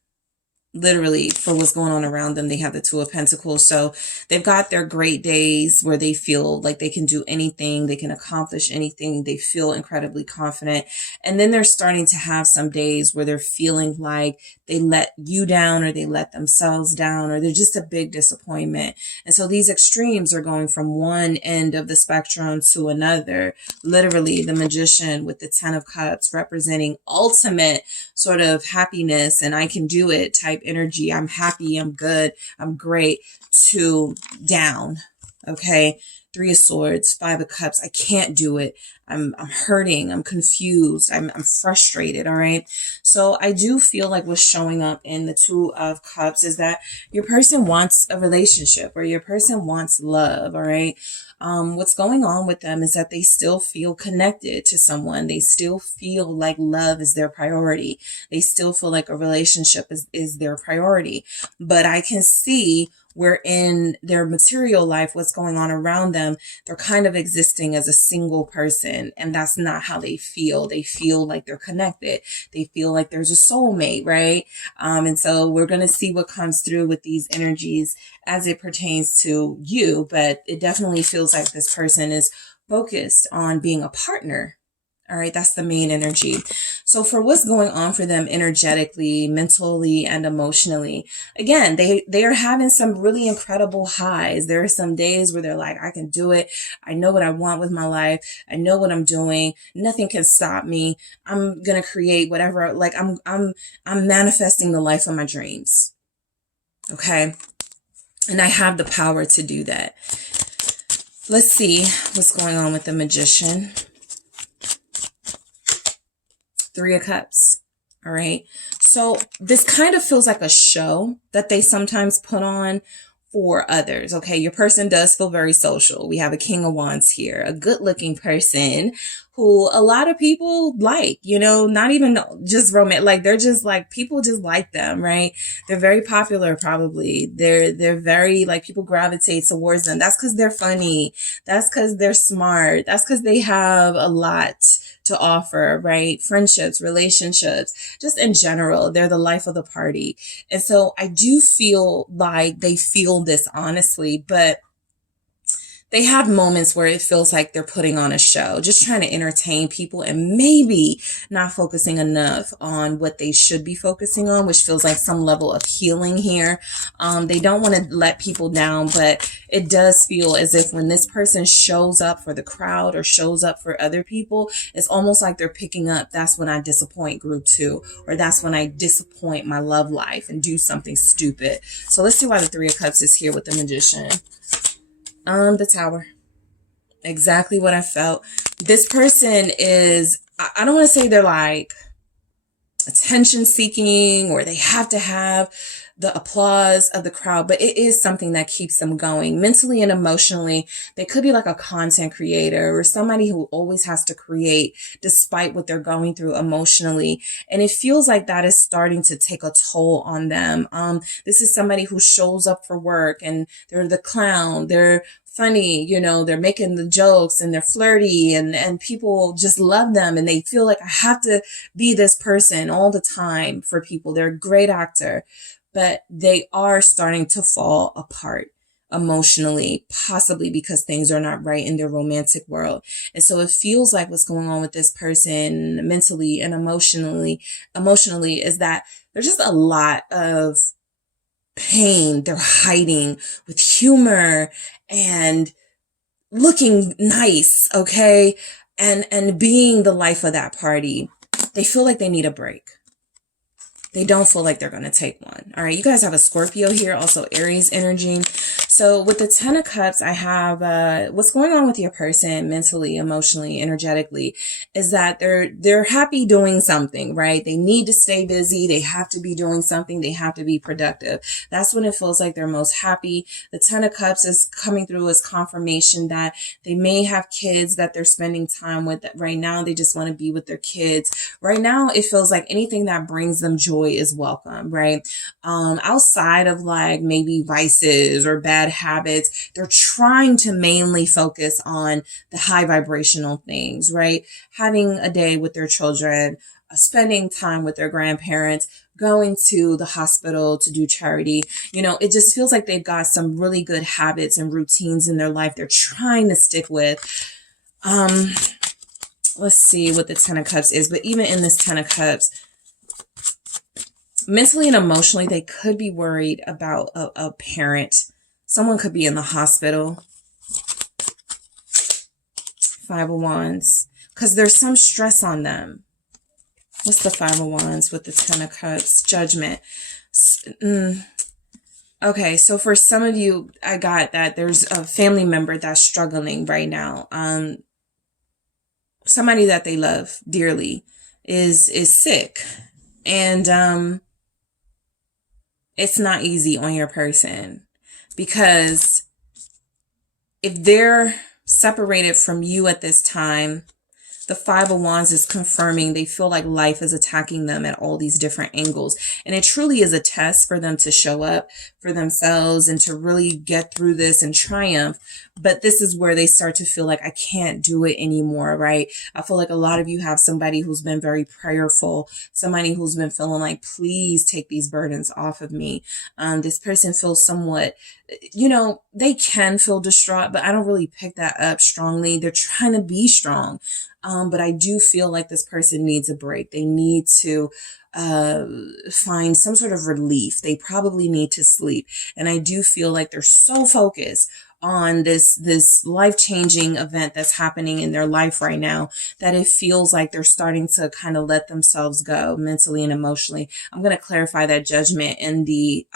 Literally, for what's going on around them, they have the Two of Pentacles. So they've got their great days where they feel like they can do anything, they can accomplish anything, they feel incredibly confident. And then they're starting to have some days where they're feeling like they let you down, or they let themselves down, or they're just a big disappointment. And so these extremes are going from one end of the spectrum to another. Literally, the Magician with the Ten of Cups representing ultimate sort of happiness and I can do it type energy. I'm happy, I'm good, I'm great, to down. Okay. Three of Swords, Five of Cups. I can't do it. I'm hurting. I'm confused. I'm frustrated. All right. So I do feel like what's showing up in the Two of Cups is that your person wants a relationship, or your person wants love. All right. What's going on with them is that they still feel connected to someone. They still feel like love is their priority. They still feel like a relationship is their priority. But I can see where in their material life, what's going on around them, they're kind of existing as a single person. And that's not how they feel. They feel like they're connected. They feel like there's a soulmate, right? And so we're going to see what comes through with these energies as it pertains to you. But it definitely feels like this person is focused on being a partner. All right, that's the main energy. So for what's going on for them energetically, mentally, and emotionally, again, they are having some really incredible highs. There are some days where they're like, I can do it. I know what I want with my life. I know what I'm doing. Nothing can stop me. I'm going to create whatever, like I'm manifesting the life of my dreams. Okay. And I have the power to do that. Let's see what's going on with the Magician. Three of Cups. All right. So this kind of feels like a show that they sometimes put on for others. Okay. Your person does feel very social. We have a King of Wands here, a good looking person who a lot of people like, you know, not even just romantic, like they're just like, people just like them, right? They're very popular. Probably they're very like, people gravitate towards them. That's because they're funny. That's because they're smart. That's because they have a lot to offer, right? Friendships, relationships, just in general, they're the life of the party. And so I do feel like they feel this honestly, but they have moments where it feels like they're putting on a show, just trying to entertain people and maybe not focusing enough on what they should be focusing on, which feels like some level of healing here. They don't want to let people down, but it does feel as if when this person shows up for the crowd or shows up for other people, it's almost like they're picking up, that's when I disappoint group two, or that's when I disappoint my love life and do something stupid. So let's see why the Three of Cups is here with the Magician. The Tower. Exactly what I felt. This person is, I don't want to say they're like attention seeking or they have to have the applause of the crowd, but it is something that keeps them going mentally and emotionally. They could be like a content creator or somebody who always has to create despite what they're going through emotionally. And it feels like that is starting to take a toll on them. This is somebody who shows up for work and they're the clown. They're funny, you know, they're making the jokes and they're flirty and people just love them and they feel like I have to be this person all the time for people. They're a great actor. but they are starting to fall apart emotionally, possibly because things are not right in their romantic world. And so it feels like what's going on with this person mentally and emotionally is that there's just a lot of pain they're hiding with humor and looking nice, okay? And being the life of that party. They feel like they need a break. They don't feel like they're going to take one. All right. You guys have a Scorpio here, also Aries energy. So with the 10 of Cups, I have what's going on with your person mentally, emotionally, energetically is that they're happy doing something, right? They need to stay busy. They have to be doing something. They have to be productive. That's when it feels like they're most happy. The 10 of Cups is coming through as confirmation that they may have kids that they're spending time with. That right now they just want to be with their kids. Right now it feels like anything that brings them joy is welcome, right? Outside of like maybe vices or bad habits, they're trying to mainly focus on the high vibrational things, right? Having a day with their children, spending time with their grandparents, going to the hospital to do charity. You know, it just feels like they've got some really good habits and routines in their life they're trying to stick with. Let's see what the 10 of Cups is. But even in this 10 of Cups, mentally and emotionally, they could be worried about a parent. Someone could be in the hospital. 5 of Wands. Because there's some stress on them. What's the 5 of Wands with the 10 of Cups? Judgment. Okay, so for some of you, I got that there's a family member that's struggling right now. Somebody that they love dearly is sick. And it's not easy on your person, because if they're separated from you at this time, the 5 of Wands is confirming they feel like life is attacking them at all these different angles. And it truly is a test for them to show up for themselves and to really get through this and triumph. But this is where they start to feel like, I can't do it anymore, right? I feel like a lot of you have somebody who's been very prayerful, somebody who's been feeling like, please take these burdens off of me. This person feels somewhat, you know, they can feel distraught, but I don't really pick that up strongly. They're trying to be strong. But I do feel like this person needs a break. They need to find some sort of relief. They probably need to sleep. And I do feel like they're so focused on this life-changing event that's happening in their life right now that it feels like they're starting to kind of let themselves go mentally and emotionally. I'm going to clarify that Judgment in the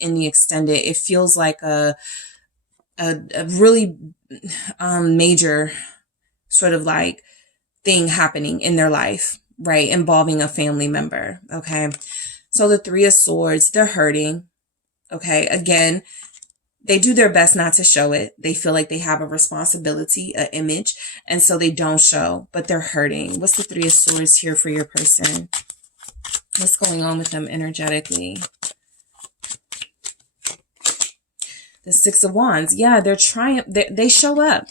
extended. It feels like a really major sort of like thing happening in their life, right? Involving a family member. Okay. So the 3 of Swords, they're hurting. Okay. Again, they do their best not to show it. They feel like they have a responsibility, an image, and so they don't show, but they're hurting. What's the 3 of Swords here for your person? What's going on with them energetically? The 6 of Wands. Yeah, they're trying. They show up.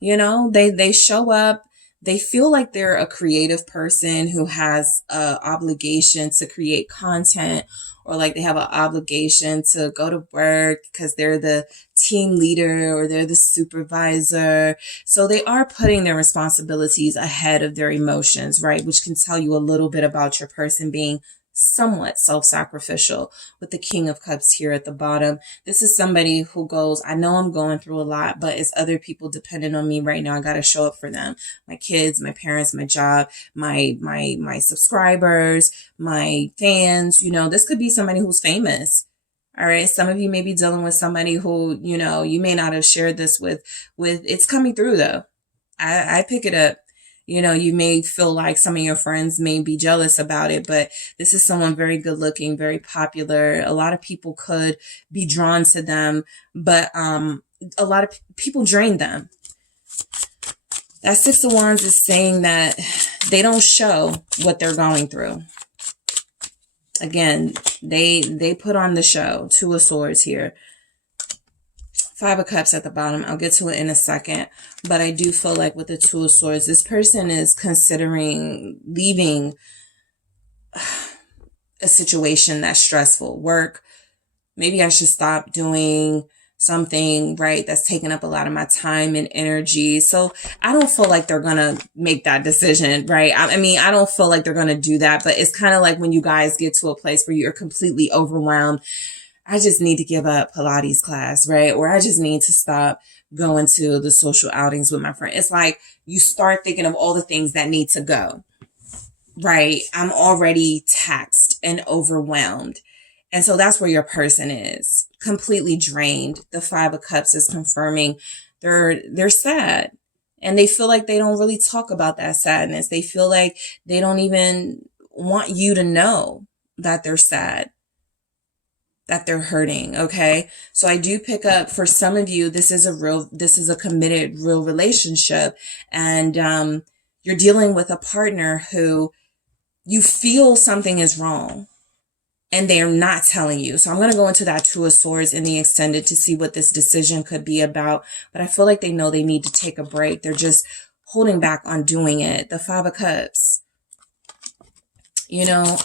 You know, they show up. They feel like they're a creative person who has an obligation to create content, or like they have an obligation to go to work because they're the team leader or they're the supervisor. So they are putting their responsibilities ahead of their emotions, right? Which can tell you a little bit about your person being somewhat self-sacrificial. With the King of Cups here at the bottom, this is somebody who goes, I know I'm going through a lot, but it's other people dependent on me right now. I got to show up for them. My kids, my parents, my job, my subscribers, my fans. You know, this could be somebody who's famous. All right. Some of you may be dealing with somebody who, you know, you may not have shared this with it's coming through though. I pick it up. You know, you may feel like some of your friends may be jealous about it, but this is someone very good looking, very popular. A lot of people could be drawn to them, but a lot of people drain them. That 6 of Wands is saying that they don't show what they're going through. Again, they put on the show. 2 of Swords here. 5 of Cups at the bottom. I'll get to it in a second. But I do feel like with the 2 of Swords, this person is considering leaving a situation that's stressful. Work, maybe I should stop doing something, right, that's taking up a lot of my time and energy. So I don't feel like they're gonna make that decision, right? I mean, I don't feel like they're gonna do that, but it's kind of like when you guys get to a place where you're completely overwhelmed. I just need to give up Pilates class, right? Or I just need to stop going to the social outings with my friend. It's like you start thinking of all the things that need to go, right? I'm already taxed and overwhelmed. And so that's where your person is, completely drained. The Five of Cups is confirming they're sad. And they feel like they don't really talk about that sadness. They feel like they don't even want you to know that they're sad, that they're hurting. Okay. So I do pick up, for some of you, this is a committed real relationship. And, you're dealing with a partner who you feel something is wrong and they are not telling you. So I'm going to go into that Two of Swords in the extended to see what this decision could be about. But I feel like they know they need to take a break. They're just holding back on doing it. The Five of Cups. You know,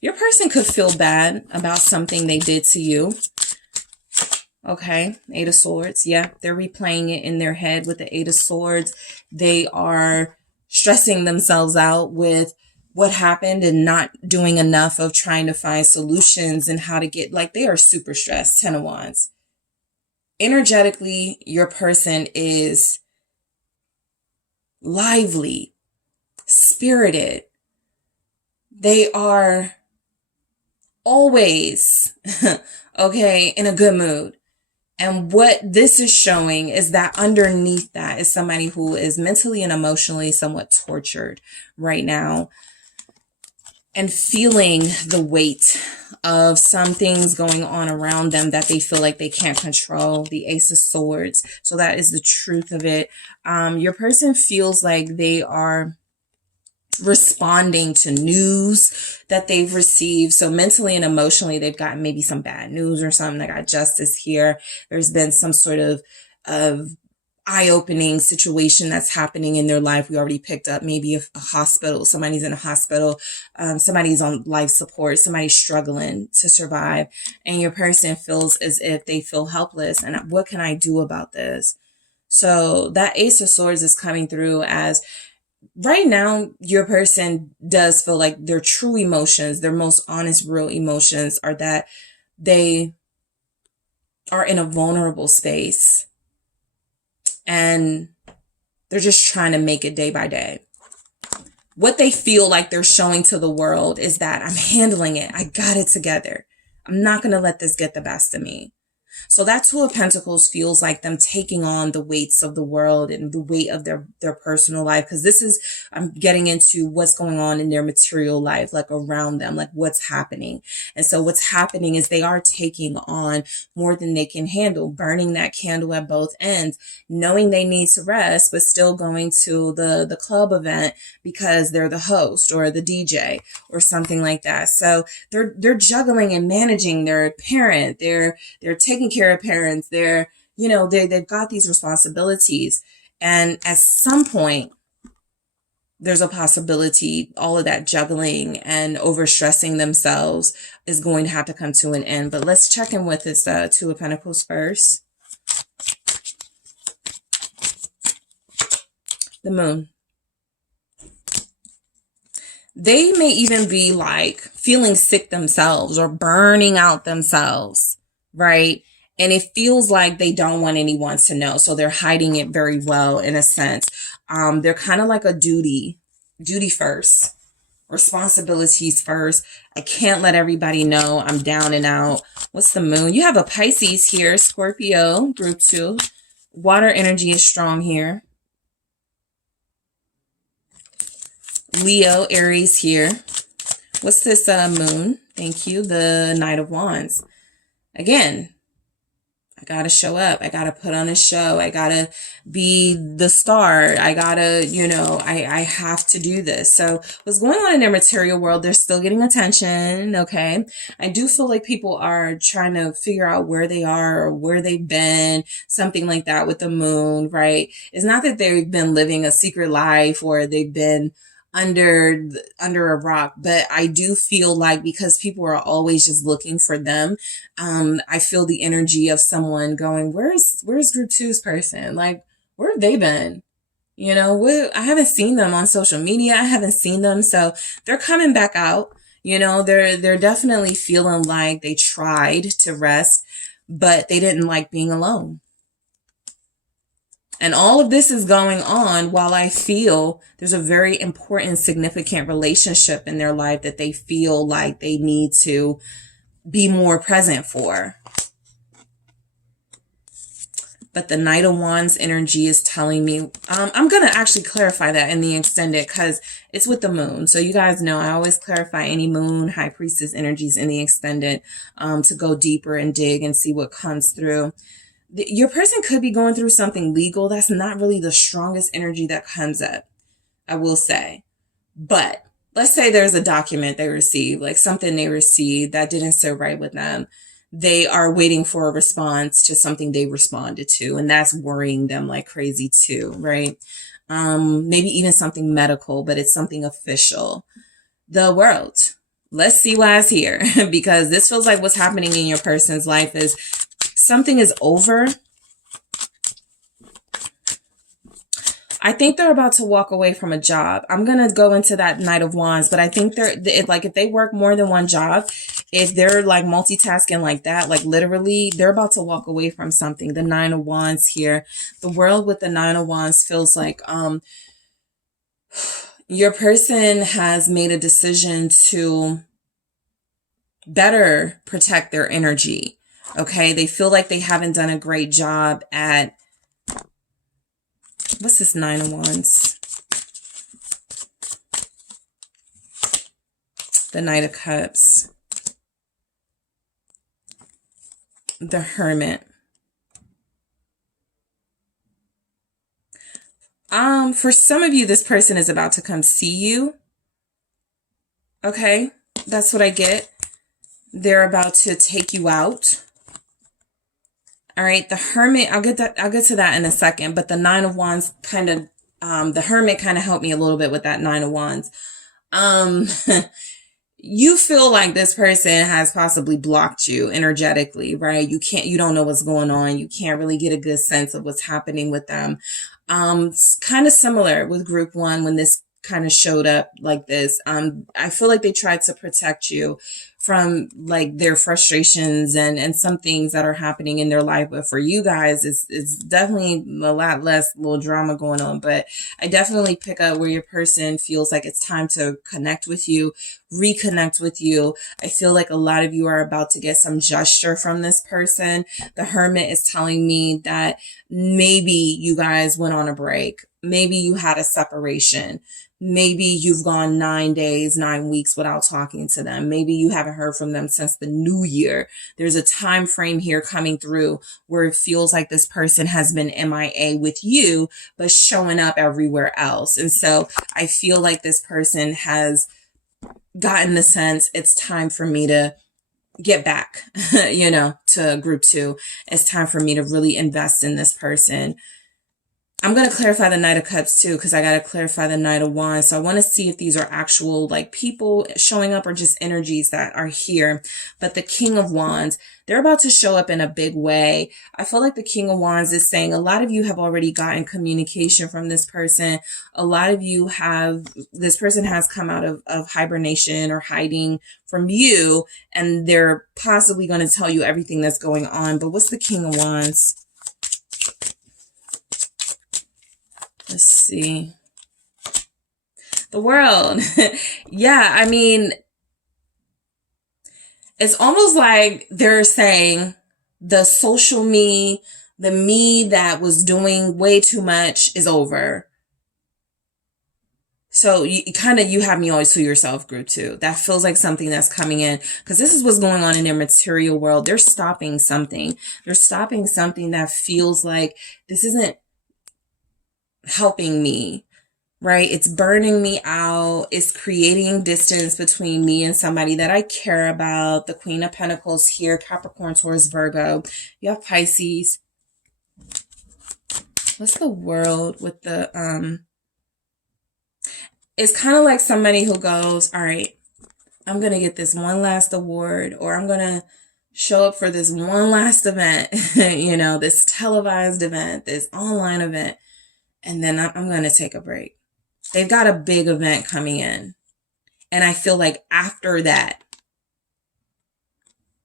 your person could feel bad about something they did to you. Okay, Eight of Swords. Yeah, they're replaying it in their head with the Eight of Swords. They are stressing themselves out with what happened and not doing enough of trying to find solutions and how to get, like, they are super stressed. Ten of Wands. Energetically, your person is lively, spirited. They are always, okay, in a good mood. And what this is showing is that underneath that is somebody who is mentally and emotionally somewhat tortured right now and feeling the weight of some things going on around them that they feel like they can't control. The Ace of Swords. So that is the truth of it. Your person feels like they are responding to news that they've received. So mentally and emotionally, they've gotten maybe some bad news or something. They got justice here. There's been some sort of eye-opening situation that's happening in their life. We already picked up maybe a hospital. Somebody's in a hospital. Somebody's on life support. Somebody's struggling to survive. And your person feels as if they feel helpless. And what can I do about this? So that Ace of Swords is coming through as right now, your person does feel like their true emotions, their most honest, real emotions are that they are in a vulnerable space and they're just trying to make it day by day. What they feel like they're showing to the world is that I'm handling it. I got it together. I'm not going to let this get the best of me. So that Two of Pentacles feels like them taking on the weights of the world and the weight of their personal life. Because this is, I'm getting into what's going on in their material life, like around them, like what's happening. And so what's happening is they are taking on more than they can handle, burning that candle at both ends, knowing they need to rest, but still going to the club event because they're the host or the DJ or something like that. So they're juggling and managing their parent. They're taking care of parents. They've got these responsibilities. And at some point, there's a possibility all of that juggling and overstressing themselves is going to have to come to an end. But let's check in with this Two of Pentacles first. The Moon. They may even be like feeling sick themselves or burning out themselves, right? And it feels like they don't want anyone to know. So they're hiding it very well in a sense. They're kind of like a duty first, responsibilities first. I can't let everybody know I'm down and out. What's the Moon? You have a Pisces here, Scorpio, group 2. Water energy is strong here. Leo, Aries here. What's this Moon? Thank you. The Knight of Wands. Again, I gotta show up. I gotta put on a show. I gotta be the star. I gotta, I have to do this. So what's going on in their material world, they're still getting attention. Okay. I do feel like people are trying to figure out where they are or where they've been, something like that with the Moon, right? It's not that they've been living a secret life or they've been under a rock. But I do feel like, because people are always just looking for them, I feel the energy of someone going, where's group two's person? Like, where have they been? You know, I haven't seen them on social media. I haven't seen them. So they're coming back out. You know, they're definitely feeling like they tried to rest, but they didn't like being alone. And all of this is going on while I feel there's a very important, significant relationship in their life that they feel like they need to be more present for. But the Knight of Wands energy is telling me, I'm going to actually clarify that in the extended, because it's with the moon. So you guys know I always clarify any moon, high priestess energies in the extended, to go deeper and dig and see what comes through. Your person could be going through something legal. That's not really the strongest energy that comes up, I will say. But let's say there's a document they received, like something they received that didn't sit right with them. They are waiting for a response to something they responded to, and that's worrying them like crazy too, right? Maybe even something medical, but it's something official. The World. Let's see why it's here, because this feels like what's happening in your person's life is something is over. I think they're about to walk away from a job. I'm going to go into that Knight of Wands, but I think if they work more than one job, if they're like multitasking like that, like literally, they're about to walk away from something. The Nine of Wands here. The World with the Nine of Wands feels like your person has made a decision to better protect their energy. Okay, they feel like they haven't done a great job at, what's this Nine of Wands? The Knight of Cups. The Hermit. For some of you, this person is about to come see you. Okay, that's what I get. They're about to take you out. All right, the Hermit, I'll get to that in a second, but the Nine of Wands kind of, the Hermit kind of helped me a little bit with that Nine of Wands. You feel like this person has possibly blocked you energetically, right? You don't know what's going on. You can't really get a good sense of what's happening with them. It's kind of similar with group one when this kind of showed up like this. I feel like they tried to protect you from like their frustrations and some things that are happening in their life. But for you guys, it's definitely a lot less little drama going on. But I definitely pick up where your person feels like it's time to connect with you, reconnect with you. I feel like a lot of you are about to get some gesture from this person. The Hermit is telling me that maybe you guys went on a break. Maybe you had a separation. Maybe you've gone 9 days, 9 weeks without talking to them. Maybe you haven't heard from them since the new year. There's a time frame here coming through where it feels like this person has been MIA with you, but showing up everywhere else. And so I feel like this person has gotten the sense it's time for me to get back, to group two. It's time for me to really invest in this person. I'm going to clarify the Knight of Cups too, because I got to clarify the Knight of Wands. So I want to see if these are actual like people showing up or just energies that are here. But the King of Wands, they're about to show up in a big way. I feel like the King of Wands is saying a lot of you have already gotten communication from this person. A lot of you this person has come out of hibernation or hiding from you, and they're possibly going to tell you everything that's going on. But what's the King of Wands? Let's see. The World. Yeah, I mean, it's almost like they're saying the social me, the me that was doing way too much is over. So you have me always to yourself, group two. That feels like something that's coming in, because this is what's going on in their material world. They're stopping something. They're stopping something that feels like this isn't helping me, right? It's burning me out. It's creating distance between me and somebody that I care about. The Queen of Pentacles here, Capricorn, Taurus, Virgo. You have Pisces. What's the World with the, it's kind of like somebody who goes, all right, I'm going to get this one last award, or I'm going to show up for this one last event, you know, this televised event, this online event, and then I'm going to take a break. They've got a big event coming in. And I feel like after that,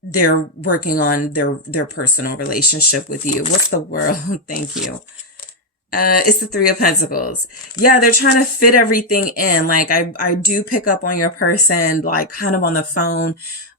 they're working on their personal relationship with you. What's the world? Thank you. It's the Three of Pentacles. Yeah, they're trying to fit everything in. Like I do pick up on your person, like kind of on the phone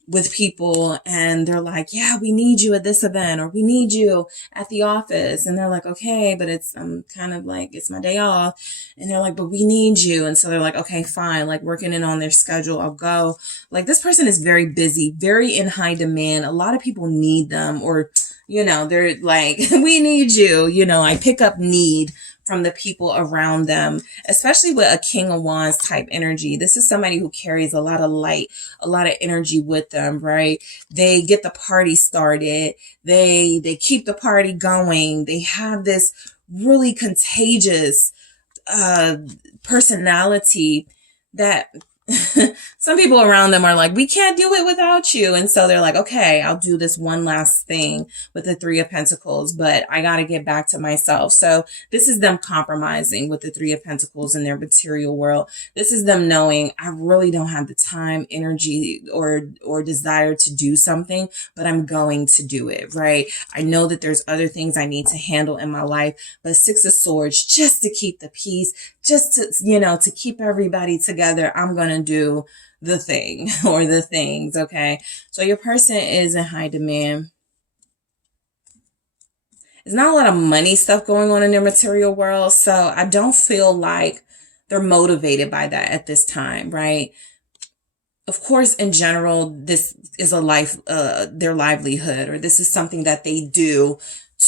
with people, and they're like, yeah, we need you at this event, or we need you at the office. And they're like, okay, but I'm kind of like, it's my day off. And they're like, but we need you. And so they're like, okay, fine. Like working in on their schedule. I'll go. Like this person is very busy, very in high demand. A lot of people need them, or, you know, they're like, we need you. You know, I pick up need from the people around them, especially with a King of Wands type energy. This is somebody who carries a lot of light, a lot of energy with them, right? They get the party started. They keep the party going. They have this really contagious personality that some people around them are like, we can't do it without you. And so they're like, okay, I'll do this one last thing with the Three of Pentacles, but I got to get back to myself. So this is them compromising with the Three of Pentacles in their material world. This is them knowing I really don't have the time, energy, or desire to do something, but I'm going to do it, right? I know that there's other things I need to handle in my life, but Six of Swords, just to keep the peace, just to, you know, to keep everybody together, I'm going to do the thing or the things. Okay. So your person is in high demand. There's not a lot of money stuff going on in their material world. So I don't feel like they're motivated by that at this time. Right. Of course, in general, this is a life, their livelihood, or this is something that they do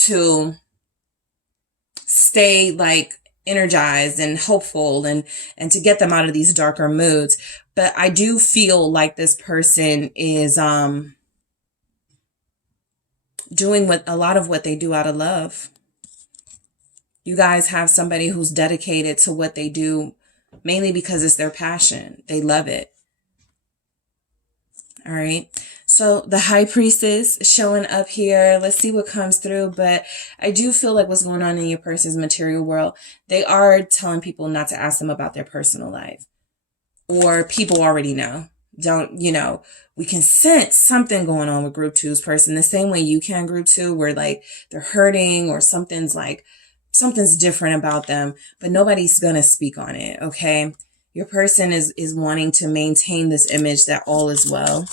to stay like energized and hopeful and to get them out of these darker moods. But I do feel like this person is doing a lot of what they do out of love. You guys have somebody who's dedicated to what they do, mainly because it's their passion. They love it. All right. So the High Priestess showing up here. Let's see what comes through. But I do feel like what's going on in your person's material world, they are telling people not to ask them about their personal life. Or people already know. Don't, you know, we can sense something going on with Group 2's person the same way you can, Group 2, where like they're hurting or something's different about them, but nobody's going to speak on it. Okay. Your person is wanting to maintain this image that all is well.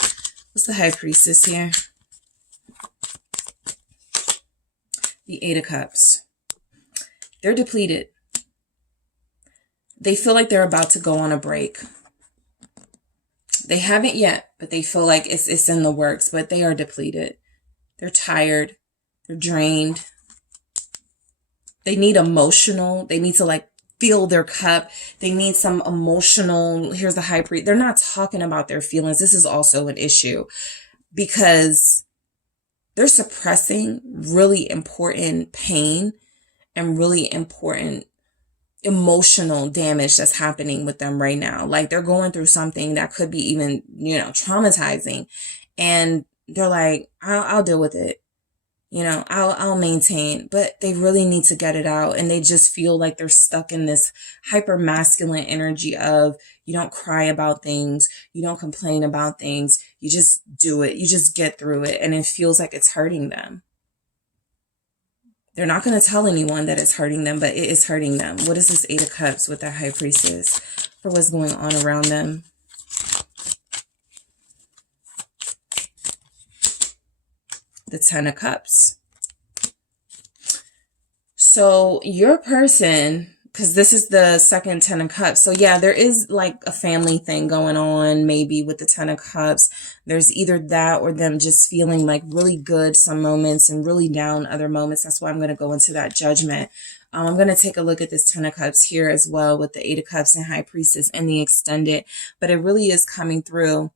What's the High Priestess here? The Eight of Cups. They're depleted. They feel like they're about to go on a break. They haven't yet, but they feel like it's in the works, but they are depleted. They're tired. They're drained. They need emotional. They need to like fill their cup. They need some emotional. Here's the High Priest. They're not talking about their feelings. This is also an issue because they're suppressing really important pain and really important emotional damage that's happening with them right now. Like they're going through something that could be even, you know, traumatizing. And they're like, I'll deal with it. You know, I'll maintain, but they really need to get it out. And they just feel like they're stuck in this hyper masculine energy of you don't cry about things. You don't complain about things. You just do it. You just get through it. And it feels like it's hurting them. They're not going to tell anyone that it's hurting them, but it is hurting them. What is this Eight of Cups with their High Priestess for what's going on around them? The Ten of Cups. So your person, because this is the second Ten of Cups. So yeah, there is like a family thing going on maybe with the Ten of Cups. There's either that or them just feeling like really good some moments and really down other moments. That's why I'm going to go into that judgment. I'm going to take a look at this Ten of Cups here as well with the Eight of Cups and High Priestess and the extended. But it really is coming through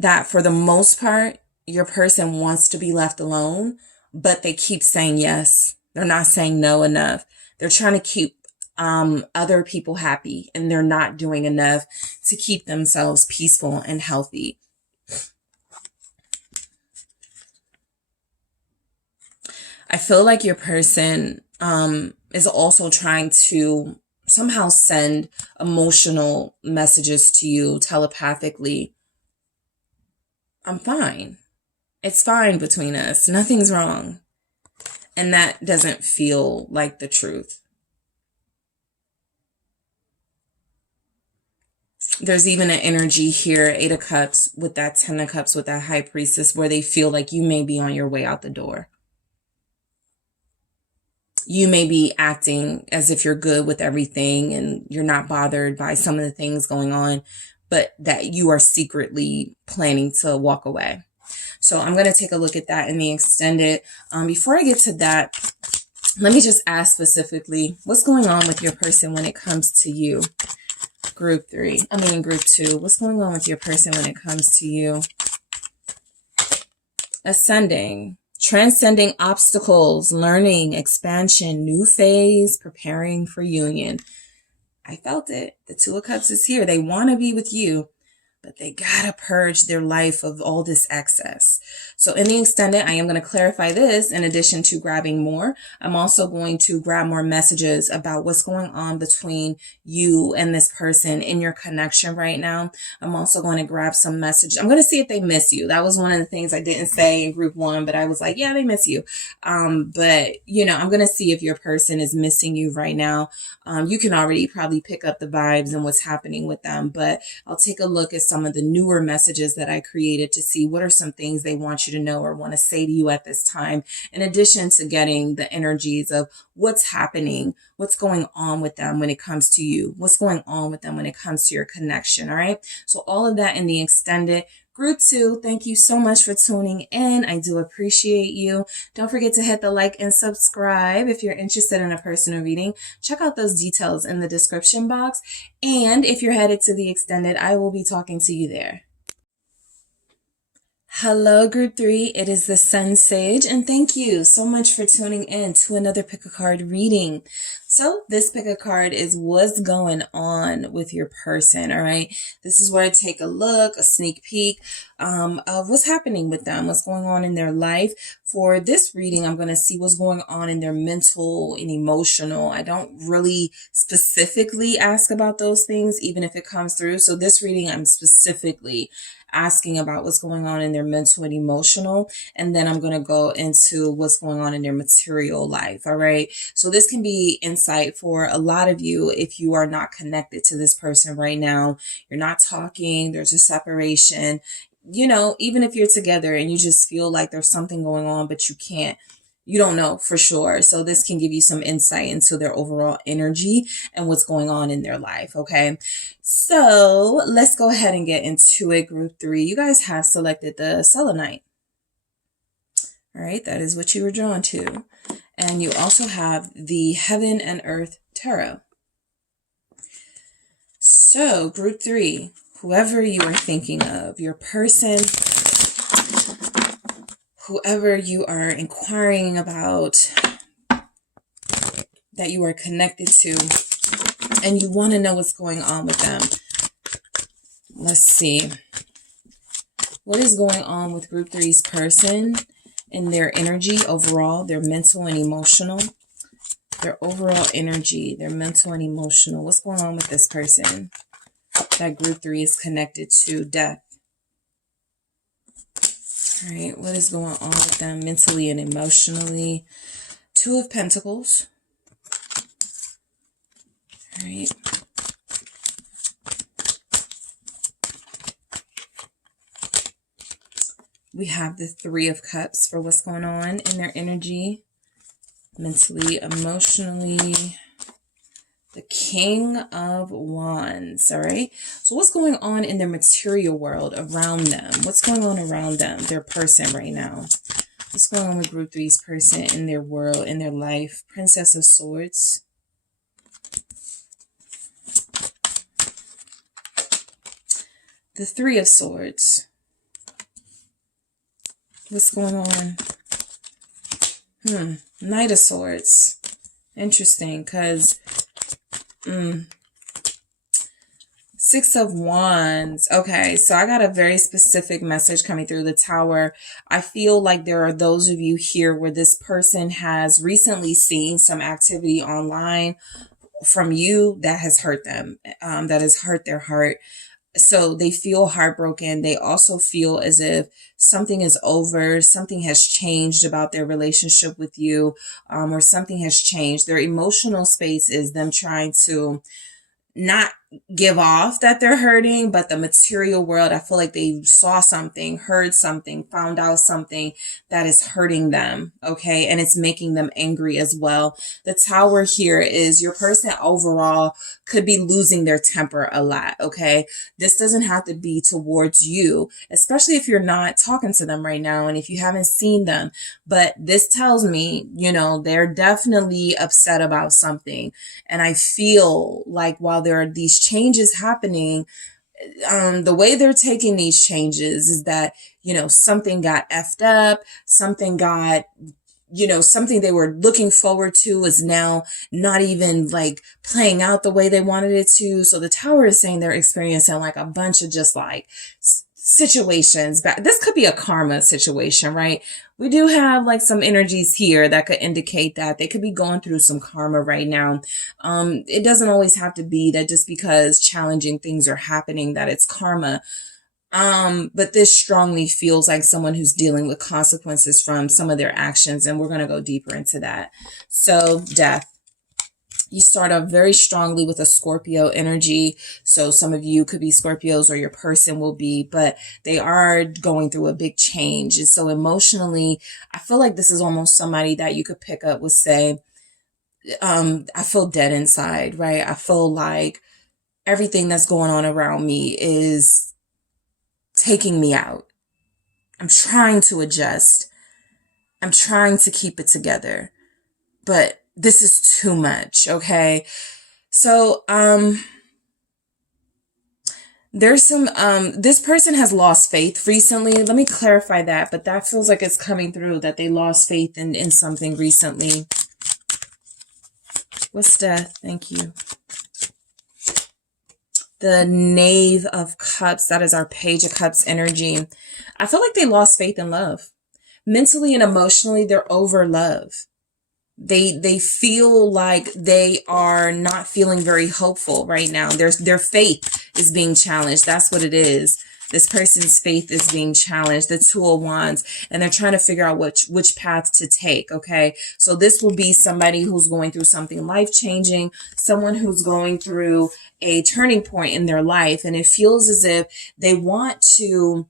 that for the most part, your person wants to be left alone, but they keep saying yes. They're not saying no enough. They're trying to keep other people happy, and they're not doing enough to keep themselves peaceful and healthy. I feel like your person is also trying to somehow send emotional messages to you telepathically. I'm fine. It's fine between us. Nothing's wrong. And that doesn't feel like the truth. There's even an energy here, 8 of Cups with that 10 of Cups with that High Priestess, where they feel like you may be on your way out the door. You may be acting as if you're good with everything and you're not bothered by some of the things going on, but that you are secretly planning to walk away. So I'm going to take a look at that in the extended. Before I get to that, let me just ask specifically, what's going on with your person when it comes to you? Group 2. What's going on with your person when it comes to you? Ascending. Transcending obstacles, learning, expansion, new phase, preparing for union. I felt it. The 2 of Cups is here. They want to be with you, but they gotta purge their life of all this excess. So in the extended, I am going to clarify this in addition to grabbing more. I'm also going to grab more messages about what's going on between you and this person in your connection right now. I'm also going to grab some messages. I'm going to see if they miss you. That was one of the things I didn't say in group 1, but I was like, yeah, they miss you. But you know, I'm going to see if your person is missing you right now. You can already probably pick up the vibes and what's happening with them, but I'll take a look at some of the newer messages that I created to see what are some things they want you to know or want to say to you at this time, in addition to getting the energies of what's happening, what's going on with them when it comes to you, what's going on with them when it comes to your connection. All right. So all of that in the extended. Group 2, thank you so much for tuning in. I do appreciate you. Don't forget to hit the like and subscribe if you're interested in a personal reading. Check out those details in the description box. And if you're headed to the extended, I will be talking to you there. Hello, Group 3. It is the SunSage, and thank you so much for tuning in to another pick a card reading. So this pick a card is what's going on with your person, all right? This is where I take a look, a sneak peek of what's happening with them, what's going on in their life. For this reading, I'm going to see what's going on in their mental and emotional. I don't really specifically ask about those things, even if it comes through. So this reading, I'm specifically asking about what's going on in their mental and emotional, and then I'm going to go into what's going on in their material life. All right. So this can be insight for a lot of you if you are not connected to this person right now. You're not talking, there's a separation, you know, even if you're together and you just feel like there's something going on, but you don't know for sure. So this can give you some insight into their overall energy and what's going on in their life. Okay. So let's go ahead and get into it. Group 3, you guys have selected the selenite. All right. That is what you were drawn to. And you also have the Heaven and Earth Tarot. So Group 3, whoever you are thinking of, your person, whoever you are inquiring about, that you are connected to, and you want to know what's going on with them. Let's see. What is going on with Group 3's person and their energy overall, their mental and emotional? Their overall energy, their mental and emotional. What's going on with this person that Group 3 is connected to? Death. All right, what is going on with them mentally and emotionally? 2 of Pentacles. All right. We have the 3 of Cups for what's going on in their energy, mentally, emotionally. The King of Wands, all right? So what's going on in their material world around them? What's going on around them, their person right now? What's going on with Group 3's person in their world, in their life? Princess of Swords. The 3 of Swords. What's going on? Knight of Swords. Interesting, because Six of Wands. Okay, so I got a very specific message coming through the Tower. I feel like there are those of you here where this person has recently seen some activity online from you that has hurt them, that has hurt their heart. So they feel heartbroken. They also feel as if something is over, something has changed about their relationship with you, or something has changed. Their emotional space is them trying to not give off that they're hurting, but the material world, I feel like they saw something, heard something, found out something that is hurting them, okay? And it's making them angry as well. The Tower here is your person overall could be losing their temper a lot, okay? This doesn't have to be towards you, especially if you're not talking to them right now and if you haven't seen them. But this tells me, you know, they're definitely upset about something. And I feel like while there are these changes happening, the way they're taking these changes is that, you know, something got effed up, something got, you know, something they were looking forward to is now not even like playing out the way they wanted it to. So the Tower is saying they're experiencing like a bunch of just like situations. This could be a karma situation, right? We do have like some energies here that could indicate that they could be going through some karma right now. It doesn't always have to be that just because challenging things are happening that it's karma. But this strongly feels like someone who's dealing with consequences from some of their actions, and we're going to go deeper into that. So, Death. You start off very strongly with a Scorpio energy. So some of you could be Scorpios or your person will be, but they are going through a big change. And so emotionally, I feel like this is almost somebody that you could pick up with, say, I feel dead inside, right? I feel like everything that's going on around me is taking me out. I'm trying to adjust. I'm trying to keep it together, but this is too much, okay? So, there's some, this person has lost faith recently. Let me clarify that, but that feels like it's coming through that they lost faith in something recently. What's Death? Thank you. The Knave of Cups, that is our Page of Cups energy. I feel like they lost faith in love. Mentally and emotionally, they're over love. They feel like they are not feeling very hopeful right now. Their faith is being challenged. That's what it is. This person's faith is being challenged, the Two of Wands, and they're trying to figure out which path to take, okay? So this will be somebody who's going through something life-changing, someone who's going through a turning point in their life, and it feels as if they want to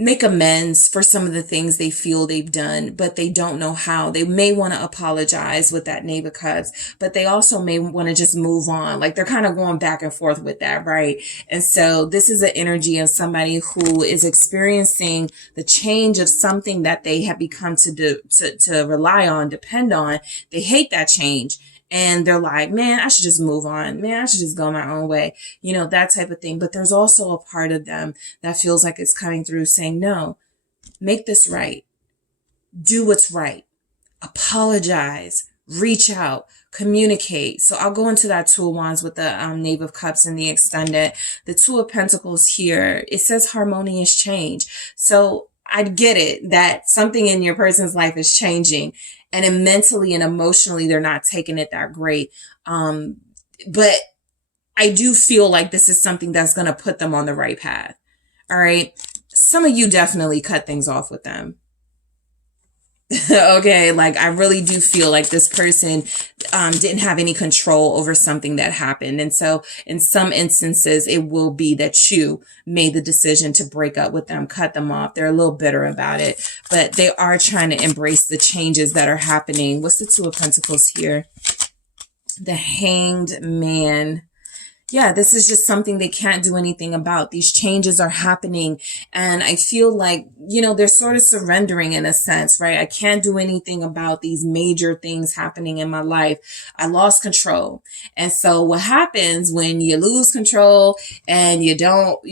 make amends for some of the things they feel they've done, but they don't know how. They may want to apologize with that Knave of Cups, but they also may want to just move on. Like they're kind of going back and forth with that, right? And so this is an energy of somebody who is experiencing the change of something that they have become to rely on, depend on. They hate that change. And they're like, man, I should just move on. Man, I should just go my own way. You know, that type of thing. But there's also a part of them that feels like it's coming through saying, no, make this right. Do what's right. Apologize. Reach out. Communicate. So I'll go into that Two of Wands with the Knave of Cups and the extended. The Two of Pentacles here, it says harmonious change. So I get it that something in your person's life is changing. And then mentally and emotionally, they're not taking it that great. But I do feel like this is something that's going to put them on the right path. All right. Some of you definitely cut things off with them. Okay. Like I really do feel like this person didn't have any control over something that happened. And so in some instances, it will be that you made the decision to break up with them, cut them off. They're a little bitter about it, but they are trying to embrace the changes that are happening. What's the Two of Pentacles here? The Hanged Man. Yeah, this is just something they can't do anything about. These changes are happening. And I feel like, they're sort of surrendering in a sense, right? I can't do anything about these major things happening in my life. I lost control. And so what happens when you lose control and you don't,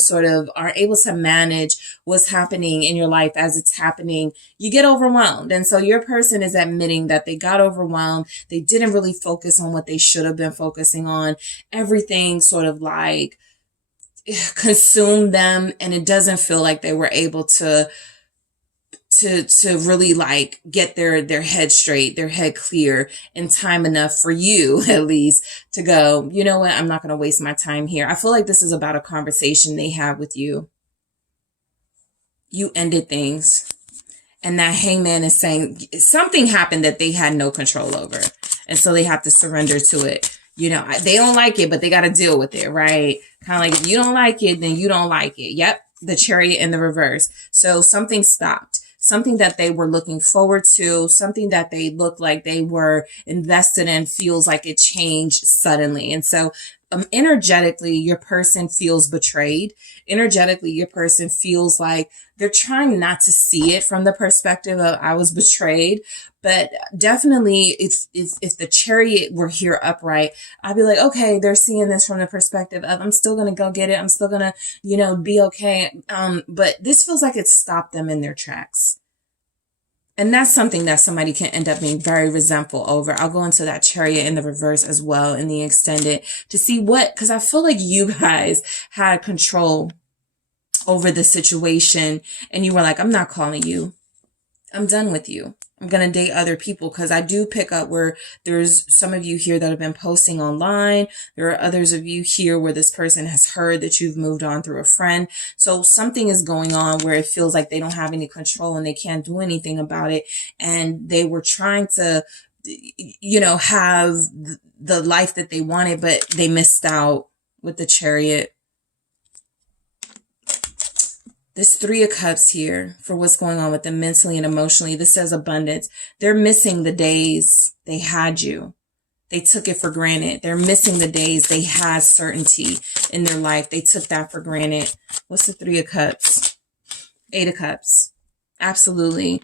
sort of are able to manage what's happening in your life as it's happening, you get overwhelmed. And so your person is admitting that they got overwhelmed. They didn't really focus on what they should have been focusing on. Everything sort of like consumed them, and it doesn't feel like they were able to really like get their head straight, their head clear in time enough for you at least to go, you know what, I'm not going to waste my time here. I feel like this is about a conversation they have with you. You ended things, and that hangman is saying something happened that they had no control over, and so they have to surrender to it. They don't like it, but they got to deal with it, right? Kind of like, if you don't like it, then you don't like it. Yep. The Chariot in the reverse. So something stopped, something that they were looking forward to, something that they looked like they were invested in feels like it changed suddenly. And so energetically, your person feels betrayed. Energetically, your person feels like they're trying not to see it from the perspective of I was betrayed. But definitely, if the Chariot were here upright, I'd be like, okay, they're seeing this from the perspective of I'm still gonna go get it. I'm still gonna, be okay. But this feels like it stopped them in their tracks. And that's something that somebody can end up being very resentful over. I'll go into that Chariot in the reverse as well in the extended to see because I feel like you guys had control over the situation and you were like, I'm not calling you. I'm done with you. I'm going to date other people, because I do pick up where there's some of you here that have been posting online. There are others of you here where this person has heard that you've moved on through a friend. So something is going on where it feels like they don't have any control and they can't do anything about it. And they were trying to, have the life that they wanted, but they missed out with the Chariot. This Three of Cups here for what's going on with them mentally and emotionally. This says abundance. They're missing the days they had you. They took it for granted. They're missing the days they had certainty in their life. They took that for granted. What's the Three of Cups? Eight of Cups. Absolutely.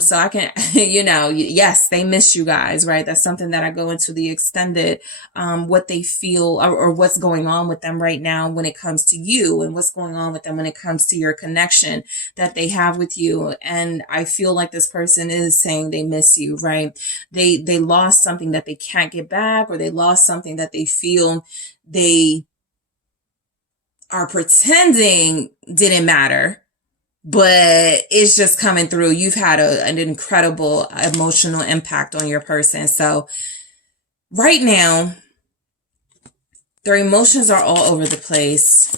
So I can, yes, they miss you guys, right? That's something that I go into the extended, what they feel or what's going on with them right now when it comes to you, and what's going on with them when it comes to your connection that they have with you. And I feel like this person is saying they miss you, right? They lost something that they can't get back, or they lost something that they feel they are pretending didn't matter. But it's just coming through. You've had an incredible emotional impact on your person. So right now, their emotions are all over the place.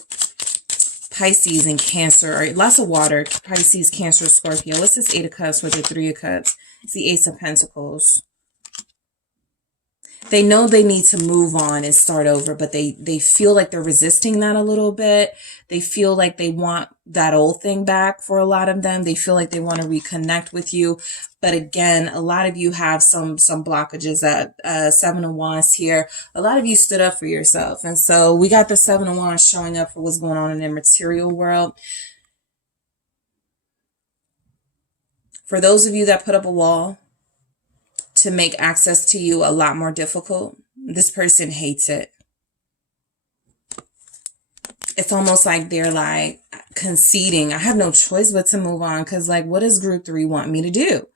Pisces and Cancer, lots of water. Pisces, Cancer, Scorpio. What's this Eight of Cups with the Three of Cups? It's the Ace of Pentacles. They know they need to move on and start over, but they feel like they're resisting that a little bit. They feel like they want that old thing back for a lot of them. They feel like they want to reconnect with you. But again, a lot of you have some blockages at Seven of Wands here. A lot of you stood up for yourself. And so we got the Seven of Wands showing up for what's going on in the material world. For those of you that put up a wall to make access to you a lot more difficult, this person hates it. It's almost like they're like conceding. I have no choice but to move on, because like, what does group 3 want me to do?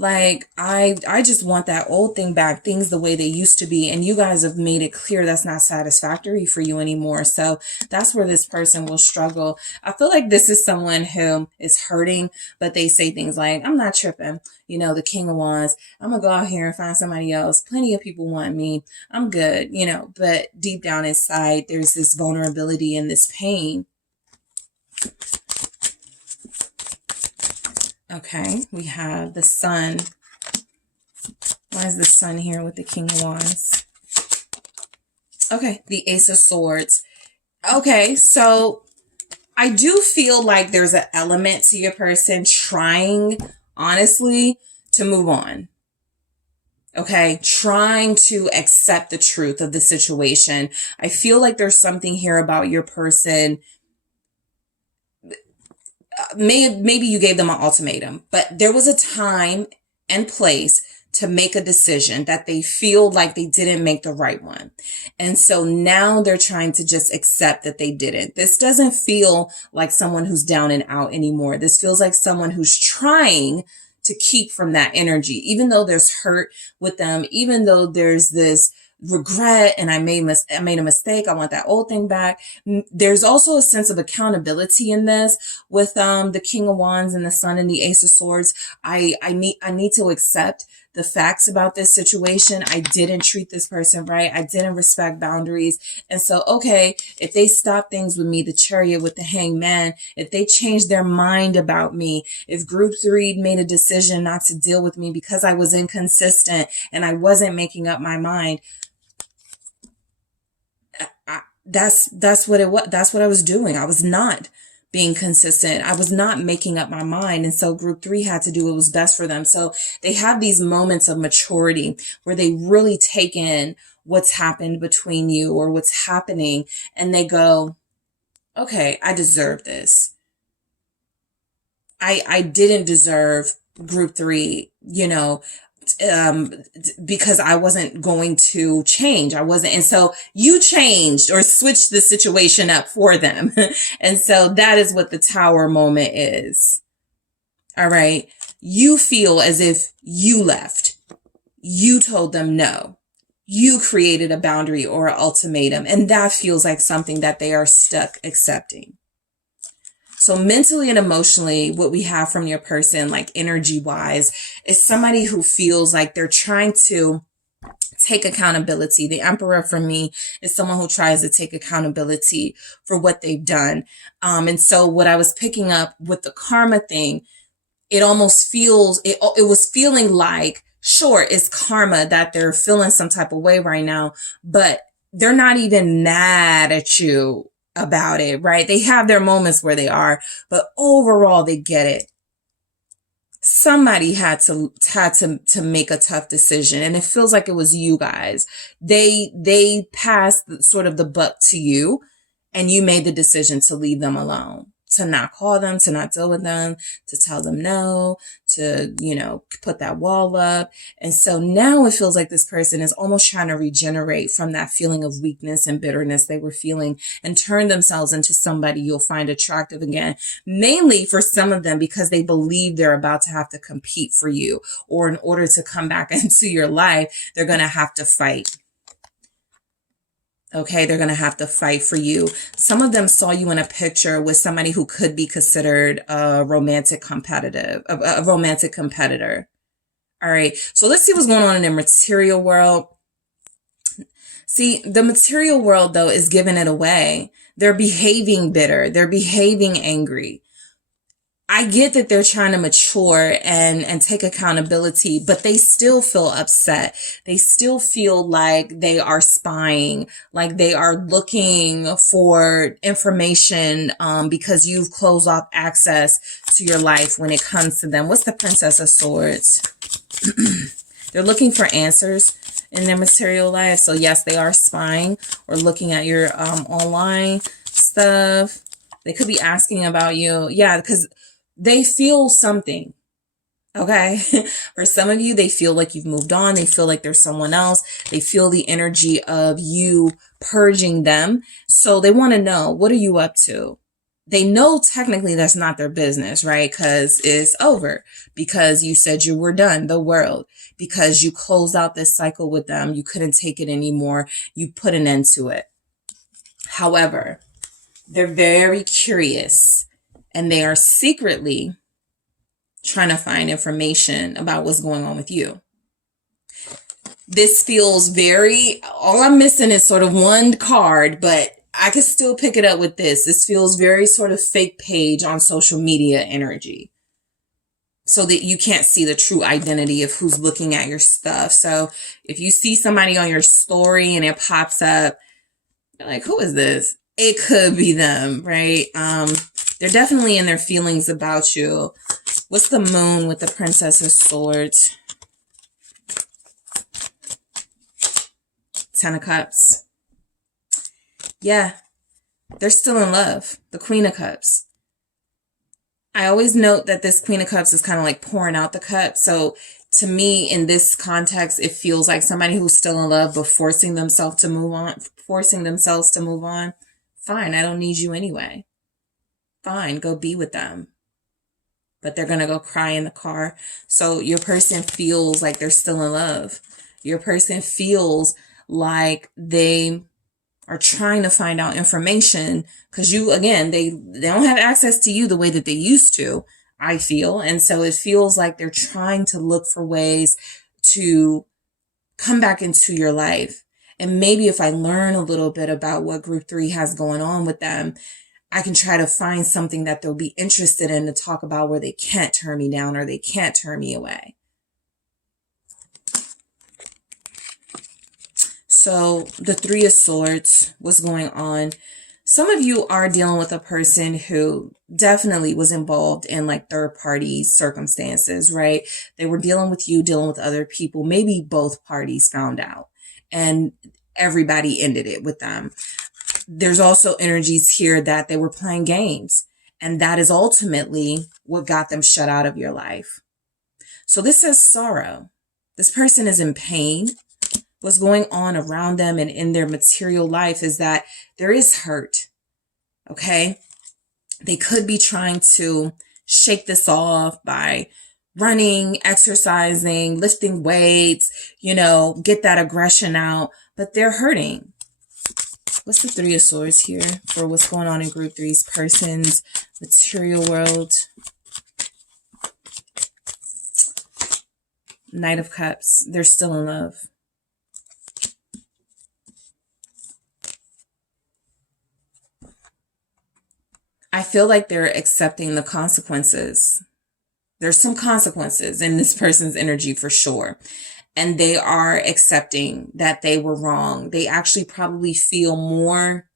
Like, I just want that old thing back, things the way they used to be. And you guys have made it clear that's not satisfactory for you anymore. So that's where this person will struggle. I feel like this is someone who is hurting, but they say things like, I'm not tripping. The King of Wands, I'm going to go out here and find somebody else. Plenty of people want me. I'm good, but deep down inside, there's this vulnerability and this pain. Okay, we have the Sun. Why is the Sun here with the King of Wands? Okay, the Ace of Swords. Okay, so I do feel like there's an element to your person trying, honestly, to move on. Okay, trying to accept the truth of the situation. I feel like there's something here about your person. Maybe you gave them an ultimatum, but there was a time and place to make a decision that they feel like they didn't make the right one. And so now they're trying to just accept that they didn't. This doesn't feel like someone who's down and out anymore. This feels like someone who's trying to keep from that energy, even though there's hurt with them, even though there's this regret and I made a mistake. I want that old thing back. There's also a sense of accountability in this with the King of Wands and the Sun and the Ace of Swords. I need to accept the facts about this situation. I didn't treat this person right. I didn't respect boundaries. And so, okay, if they stop things with me, the Chariot with the Hanged Man, if they change their mind about me, if group 3 made a decision not to deal with me because I was inconsistent and I wasn't making up my mind, that's what it was. That's what I was doing. I was not being consistent. I was not making up my mind. And so group 3 had to do what was best for them. So they have these moments of maturity where they really take in what's happened between you or what's happening. And they go, okay, I deserve this. I didn't deserve group 3, because I wasn't going to change. I wasn't. And so you changed or switched the situation up for them. And so that is what the Tower moment is. All right. You feel as if you left. You told them no. You created a boundary or an ultimatum. And that feels like something that they are stuck accepting. So mentally and emotionally, what we have from your person, like energy wise, is somebody who feels like they're trying to take accountability. The Emperor for me is someone who tries to take accountability for what they've done. And so what I was picking up with the karma thing, it almost feels, it was feeling like, sure, it's karma that they're feeling some type of way right now, but they're not even mad at you about it, right? They have their moments where they are, but overall they get it. Somebody had to make a tough decision, and it feels like it was you guys. They passed sort of the buck to you, and you made the decision to leave them alone, to not call them, to not deal with them, to tell them no, to, put that wall up. And so now it feels like this person is almost trying to regenerate from that feeling of weakness and bitterness they were feeling and turn themselves into somebody you'll find attractive again, mainly for some of them because they believe they're about to have to compete for you, or in order to come back into your life, they're going to have to fight. Okay, they're going to have to fight for you. Some of them saw you in a picture with somebody who could be considered a romantic competitor. All right, so let's see what's going on in the material world. See, the material world, though, is giving it away. They're behaving bitter. They're behaving angry. I get that they're trying to mature and take accountability, but they still feel upset. They still feel like they are spying, like they are looking for information because you've closed off access to your life when it comes to them. What's the Princess of Swords? They're looking for answers in their material life. So yes, they are spying or looking at your online stuff. They could be asking about you. Yeah, because they feel something, okay? For some of you, they feel like you've moved on. They feel like there's someone else. They feel the energy of you purging them. So they want to know, what are you up to? They know technically that's not their business, right? Because it's over. Because you said you were done, the world. Because you closed out this cycle with them. You couldn't take it anymore. You put an end to it. However, they're very curious. And they are secretly trying to find information about what's going on with you. This feels very, all I'm missing is sort of one card, but I can still pick it up with this. This feels very sort of fake page on social media energy. So that you can't see the true identity of who's looking at your stuff. So if you see somebody on your story and it pops up, you're like, who is this? It could be them, right? They're definitely in their feelings about you. What's the Moon with the Princess of Swords? Ten of Cups. Yeah, they're still in love. The Queen of Cups. I always note that this Queen of Cups is kind of like pouring out the cup. So to me, in this context, it feels like somebody who's still in love but forcing themselves to move on. Fine, I don't need you anyway. Fine, go be with them. But they're going to go cry in the car. So your person feels like they're still in love. Your person feels like they are trying to find out information because you, again, they don't have access to you the way that they used to, I feel. And so it feels like they're trying to look for ways to come back into your life. And maybe if I learn a little bit about what group 3 has going on with them, I can try to find something that they'll be interested in to talk about where they can't turn me down or they can't turn me away. So the 3 of Swords, what's going on? Some of you are dealing with a person who definitely was involved in like third party circumstances, right? They were dealing with you, dealing with other people. Maybe both parties found out and everybody ended it with them. There's also energies here that they were playing games, and that is ultimately what got them shut out of your life. So this says sorrow. This person is in pain. What's going on around them and in their material life is that there is hurt. Okay. They could be trying to shake this off by running, exercising, lifting weights, get that aggression out, but they're hurting. What's the 3 of Swords here for what's going on in group 3's person's material world? Knight of Cups. They're still in love. I feel like they're accepting the consequences. There's some consequences in this person's energy for sure. And they are accepting that they were wrong. They actually probably feel more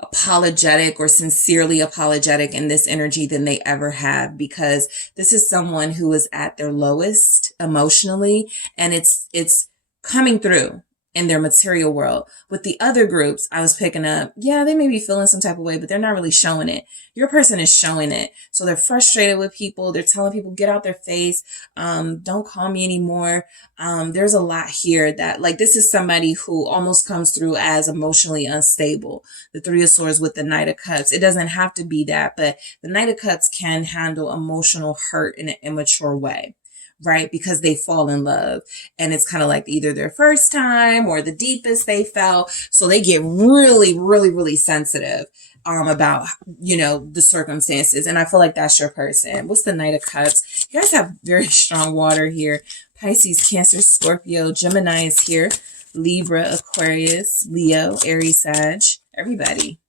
apologetic or sincerely apologetic in this energy than they ever have, because this is someone who is at their lowest emotionally, and it's coming through in their material world. With the other groups I was picking up, yeah, they may be feeling some type of way, but they're not really showing it. Your person is showing it. So they're frustrated with people. They're telling people, get out their face. Don't call me anymore. There's a lot here that, like, this is somebody who almost comes through as emotionally unstable. The 3 of Swords with the Knight of Cups. It doesn't have to be that, but the Knight of Cups can handle emotional hurt in an immature way. Right? Because they fall in love, and it's kind of like either their first time or the deepest they felt. So they get really, really, really sensitive, about, the circumstances. And I feel like that's your person. What's the Knight of Cups? You guys have very strong water here. Pisces, Cancer, Scorpio, Gemini is here. Libra, Aquarius, Leo, Aries, Sag, everybody.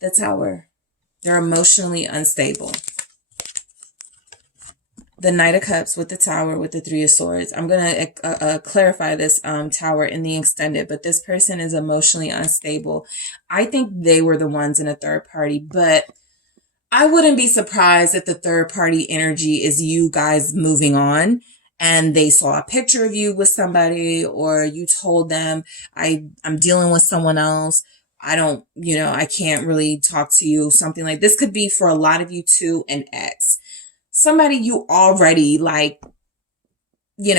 The Tower. They're emotionally unstable. The Knight of Cups with the Tower with the 3 of Swords. I'm going to clarify this Tower in the extended, but this person is emotionally unstable. I think they were the ones in a third party, but I wouldn't be surprised if the third party energy is you guys moving on and they saw a picture of you with somebody, or you told them, I'm dealing with someone else. I can't really talk to you. Something like this could be for a lot of you too, an ex. Somebody you already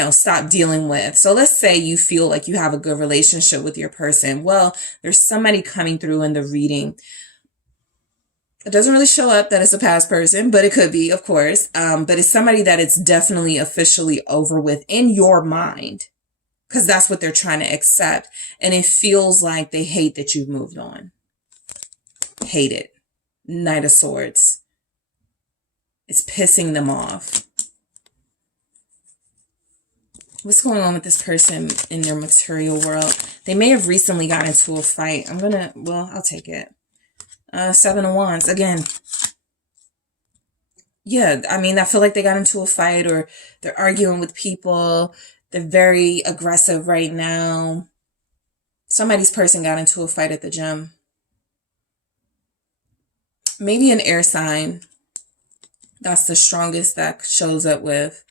stop dealing with. So let's say you feel like you have a good relationship with your person. Well, there's somebody coming through in the reading. It doesn't really show up that it's a past person, but it could be, of course. But it's somebody that it's definitely officially over with in your mind, because that's what they're trying to accept. And it feels like they hate that you've moved on. Hate it. Knight of Swords. It's pissing them off. What's going on with this person in their material world? They may have recently got into a fight. I'll take it. 7 of Wands. Again. Yeah, I feel like they got into a fight, or they're arguing with people. They're very aggressive right now. Somebody's person got into a fight at the gym. Maybe an air sign. That's the strongest that shows up with.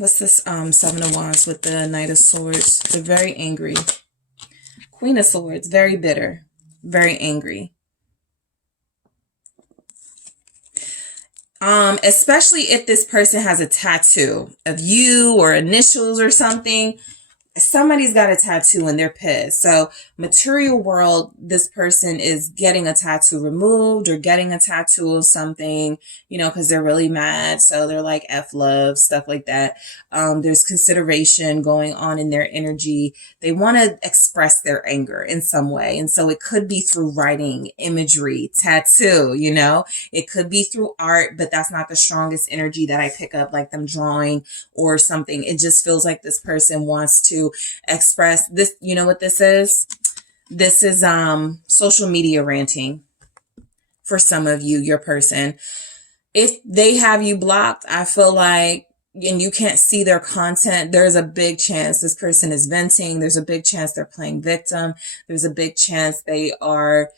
What's this Seven of Wands with the Knight of Swords? They're very angry. Queen of Swords, very bitter, very angry. Especially if this person has a tattoo of you or initials or something. Somebody's got a tattoo and they're pissed. So material world, this person is getting a tattoo removed or getting a tattoo of something, you know, because they're really mad. So they're like F love, stuff like that. There's consideration going on in their energy. They want to express their anger in some way. And so it could be through writing, imagery, tattoo, you know, it could be through art, but that's not the strongest energy that I pick up, like them drawing or something. It just feels like this person wants to express this. You know what this is? This is social media ranting for some of you, your person. If they have you blocked, I feel like, and you can't see their content, there's a big chance this person is venting. There's a big chance they're playing victim. There's a big chance they are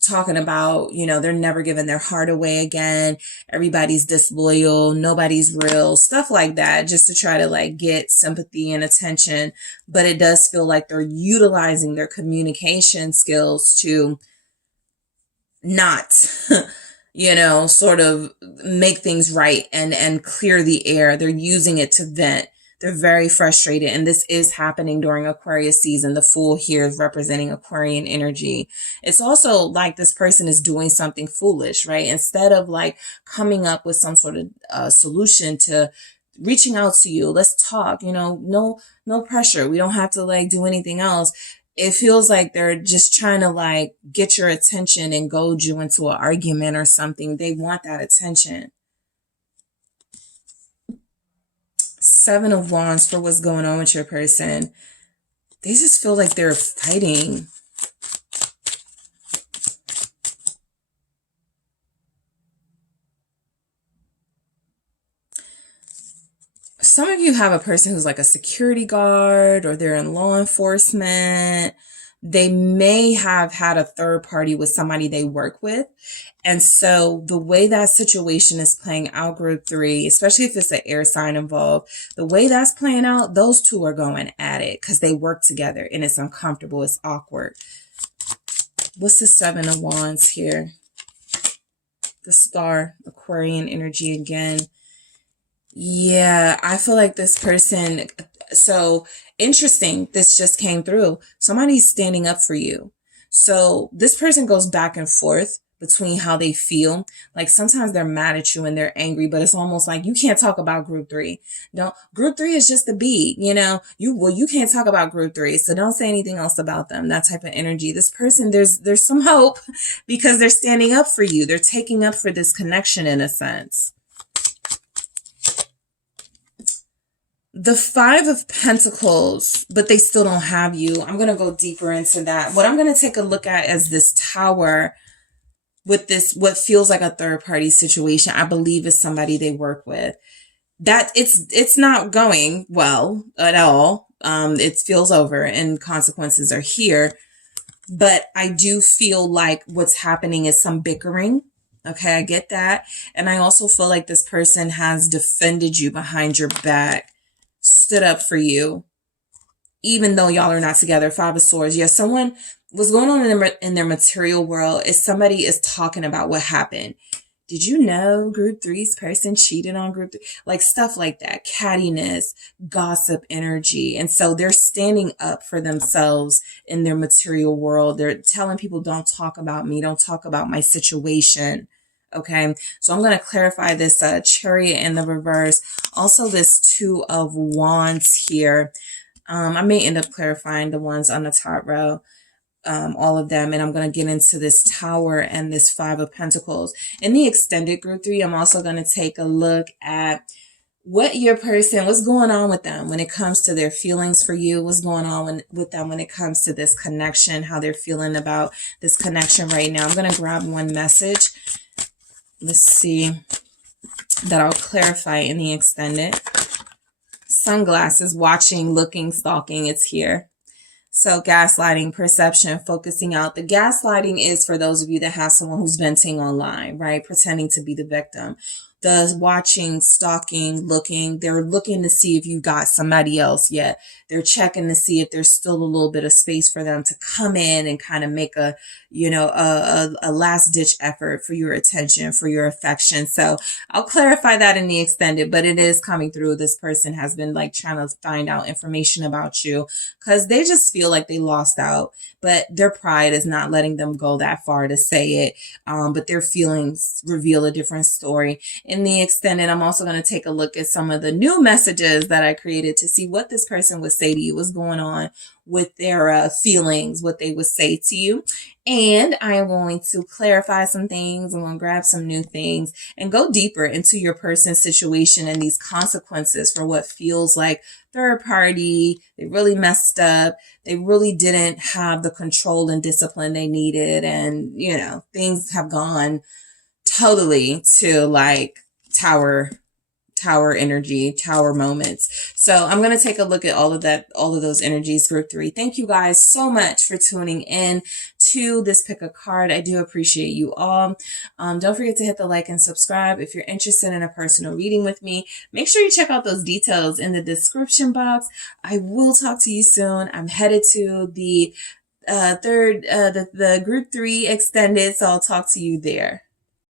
talking about, you know, they're never giving their heart away again. Everybody's disloyal. Nobody's real. Stuff like that, just to try to like get sympathy and attention. But it does feel like they're utilizing their communication skills to not, you know, sort of make things right and clear the air. They're using it to vent. They're very frustrated. And this is happening during Aquarius season. The Fool here is representing Aquarian energy. It's also like this person is doing something foolish, right? Instead of like coming up with some sort of solution to reaching out to you, let's talk, you know, no pressure. We don't have to like do anything else. It feels like they're just trying to like get your attention and goad you into an argument or something. They want that attention. Seven of Wands for what's going on with your person. They just feel like they're fighting. Some of you have a person who's like a security guard or they're in law enforcement. They may have had a third party with somebody they work with. And so the way that situation is playing out, group 3, especially if it's an air sign involved, the way that's playing out, those two are going at it because they work together and it's uncomfortable. It's awkward. What's the Seven of Wands here? The Star, Aquarian energy again. Yeah, I feel like this person, so interesting, this just came through. Somebody's standing up for you. So this person goes back and forth between how they feel. Like sometimes they're mad at you and they're angry, but it's almost like you can't talk about group 3. Don't, group 3 is just a B, you know, you can't talk about group 3. So don't say anything else about them. That type of energy. This person, there's some hope because they're standing up for you. They're taking up for this connection in a sense. The Five of Pentacles, but they still don't have you. I'm going to go deeper into that. What I'm going to take a look at is this Tower with this, what feels like a third party situation. I believe is somebody they work with. That it's not going well at all. It feels over and consequences are here. But I do feel like what's happening is some bickering. Okay, I get that. And I also feel like this person has defended you behind your back. Stood up for you, even though y'all are not together. Five of Swords. Yeah, someone was going on in their material world is somebody is talking about what happened. Did you know group 3's person cheated on group 3? Like stuff like that. Cattiness, gossip energy. And so they're standing up for themselves in their material world. They're telling people, don't talk about me. Don't talk about my situation. Okay, so I'm going to clarify this Chariot in the reverse. Also, this Two of Wands here. I may end up clarifying the ones on the top row, all of them. And I'm going to get into this Tower and this Five of Pentacles. In the extended group 3, I'm also going to take a look at what your person, what's going on with them when it comes to their feelings for you, what's going on with them when it comes to this connection, how they're feeling about this connection right now. I'm going to grab one message. Let's see that I'll clarify in the extended. Sunglasses, watching, looking, stalking, it's here. So gaslighting, perception, focusing out. The gaslighting is for those of you that have someone who's venting online, right? Pretending to be the victim. the watching, stalking, looking. They're looking to see if you got somebody else yet. They're checking to see if there's still a little bit of space for them to come in and kind of make a, a last ditch effort for your attention, for your affection. So I'll clarify that in the extended, but it is coming through. This person has been like trying to find out information about you because they just feel like they lost out, but their pride is not letting them go that far to say it. But their feelings reveal a different story. In the extended, I'm also going to take a look at some of the new messages that I created to see what this person would say to you, what's going on with their feelings, what they would say to you. And I am going to clarify some things. I'm going to grab some new things and go deeper into your person's situation and these consequences for what feels like third party. They really messed up. They really didn't have the control and discipline they needed. And, things have gone totally to like tower energy, tower moments. So I'm going to take a look at all of those energies, group 3. Thank you guys so much for tuning in to this pick a card. I do appreciate you all. Don't forget to hit the like and subscribe. If you're interested in a personal reading with me, make sure you check out those details in the description box. I will talk to you soon. I'm headed to the the group 3 extended, so I'll talk to you there.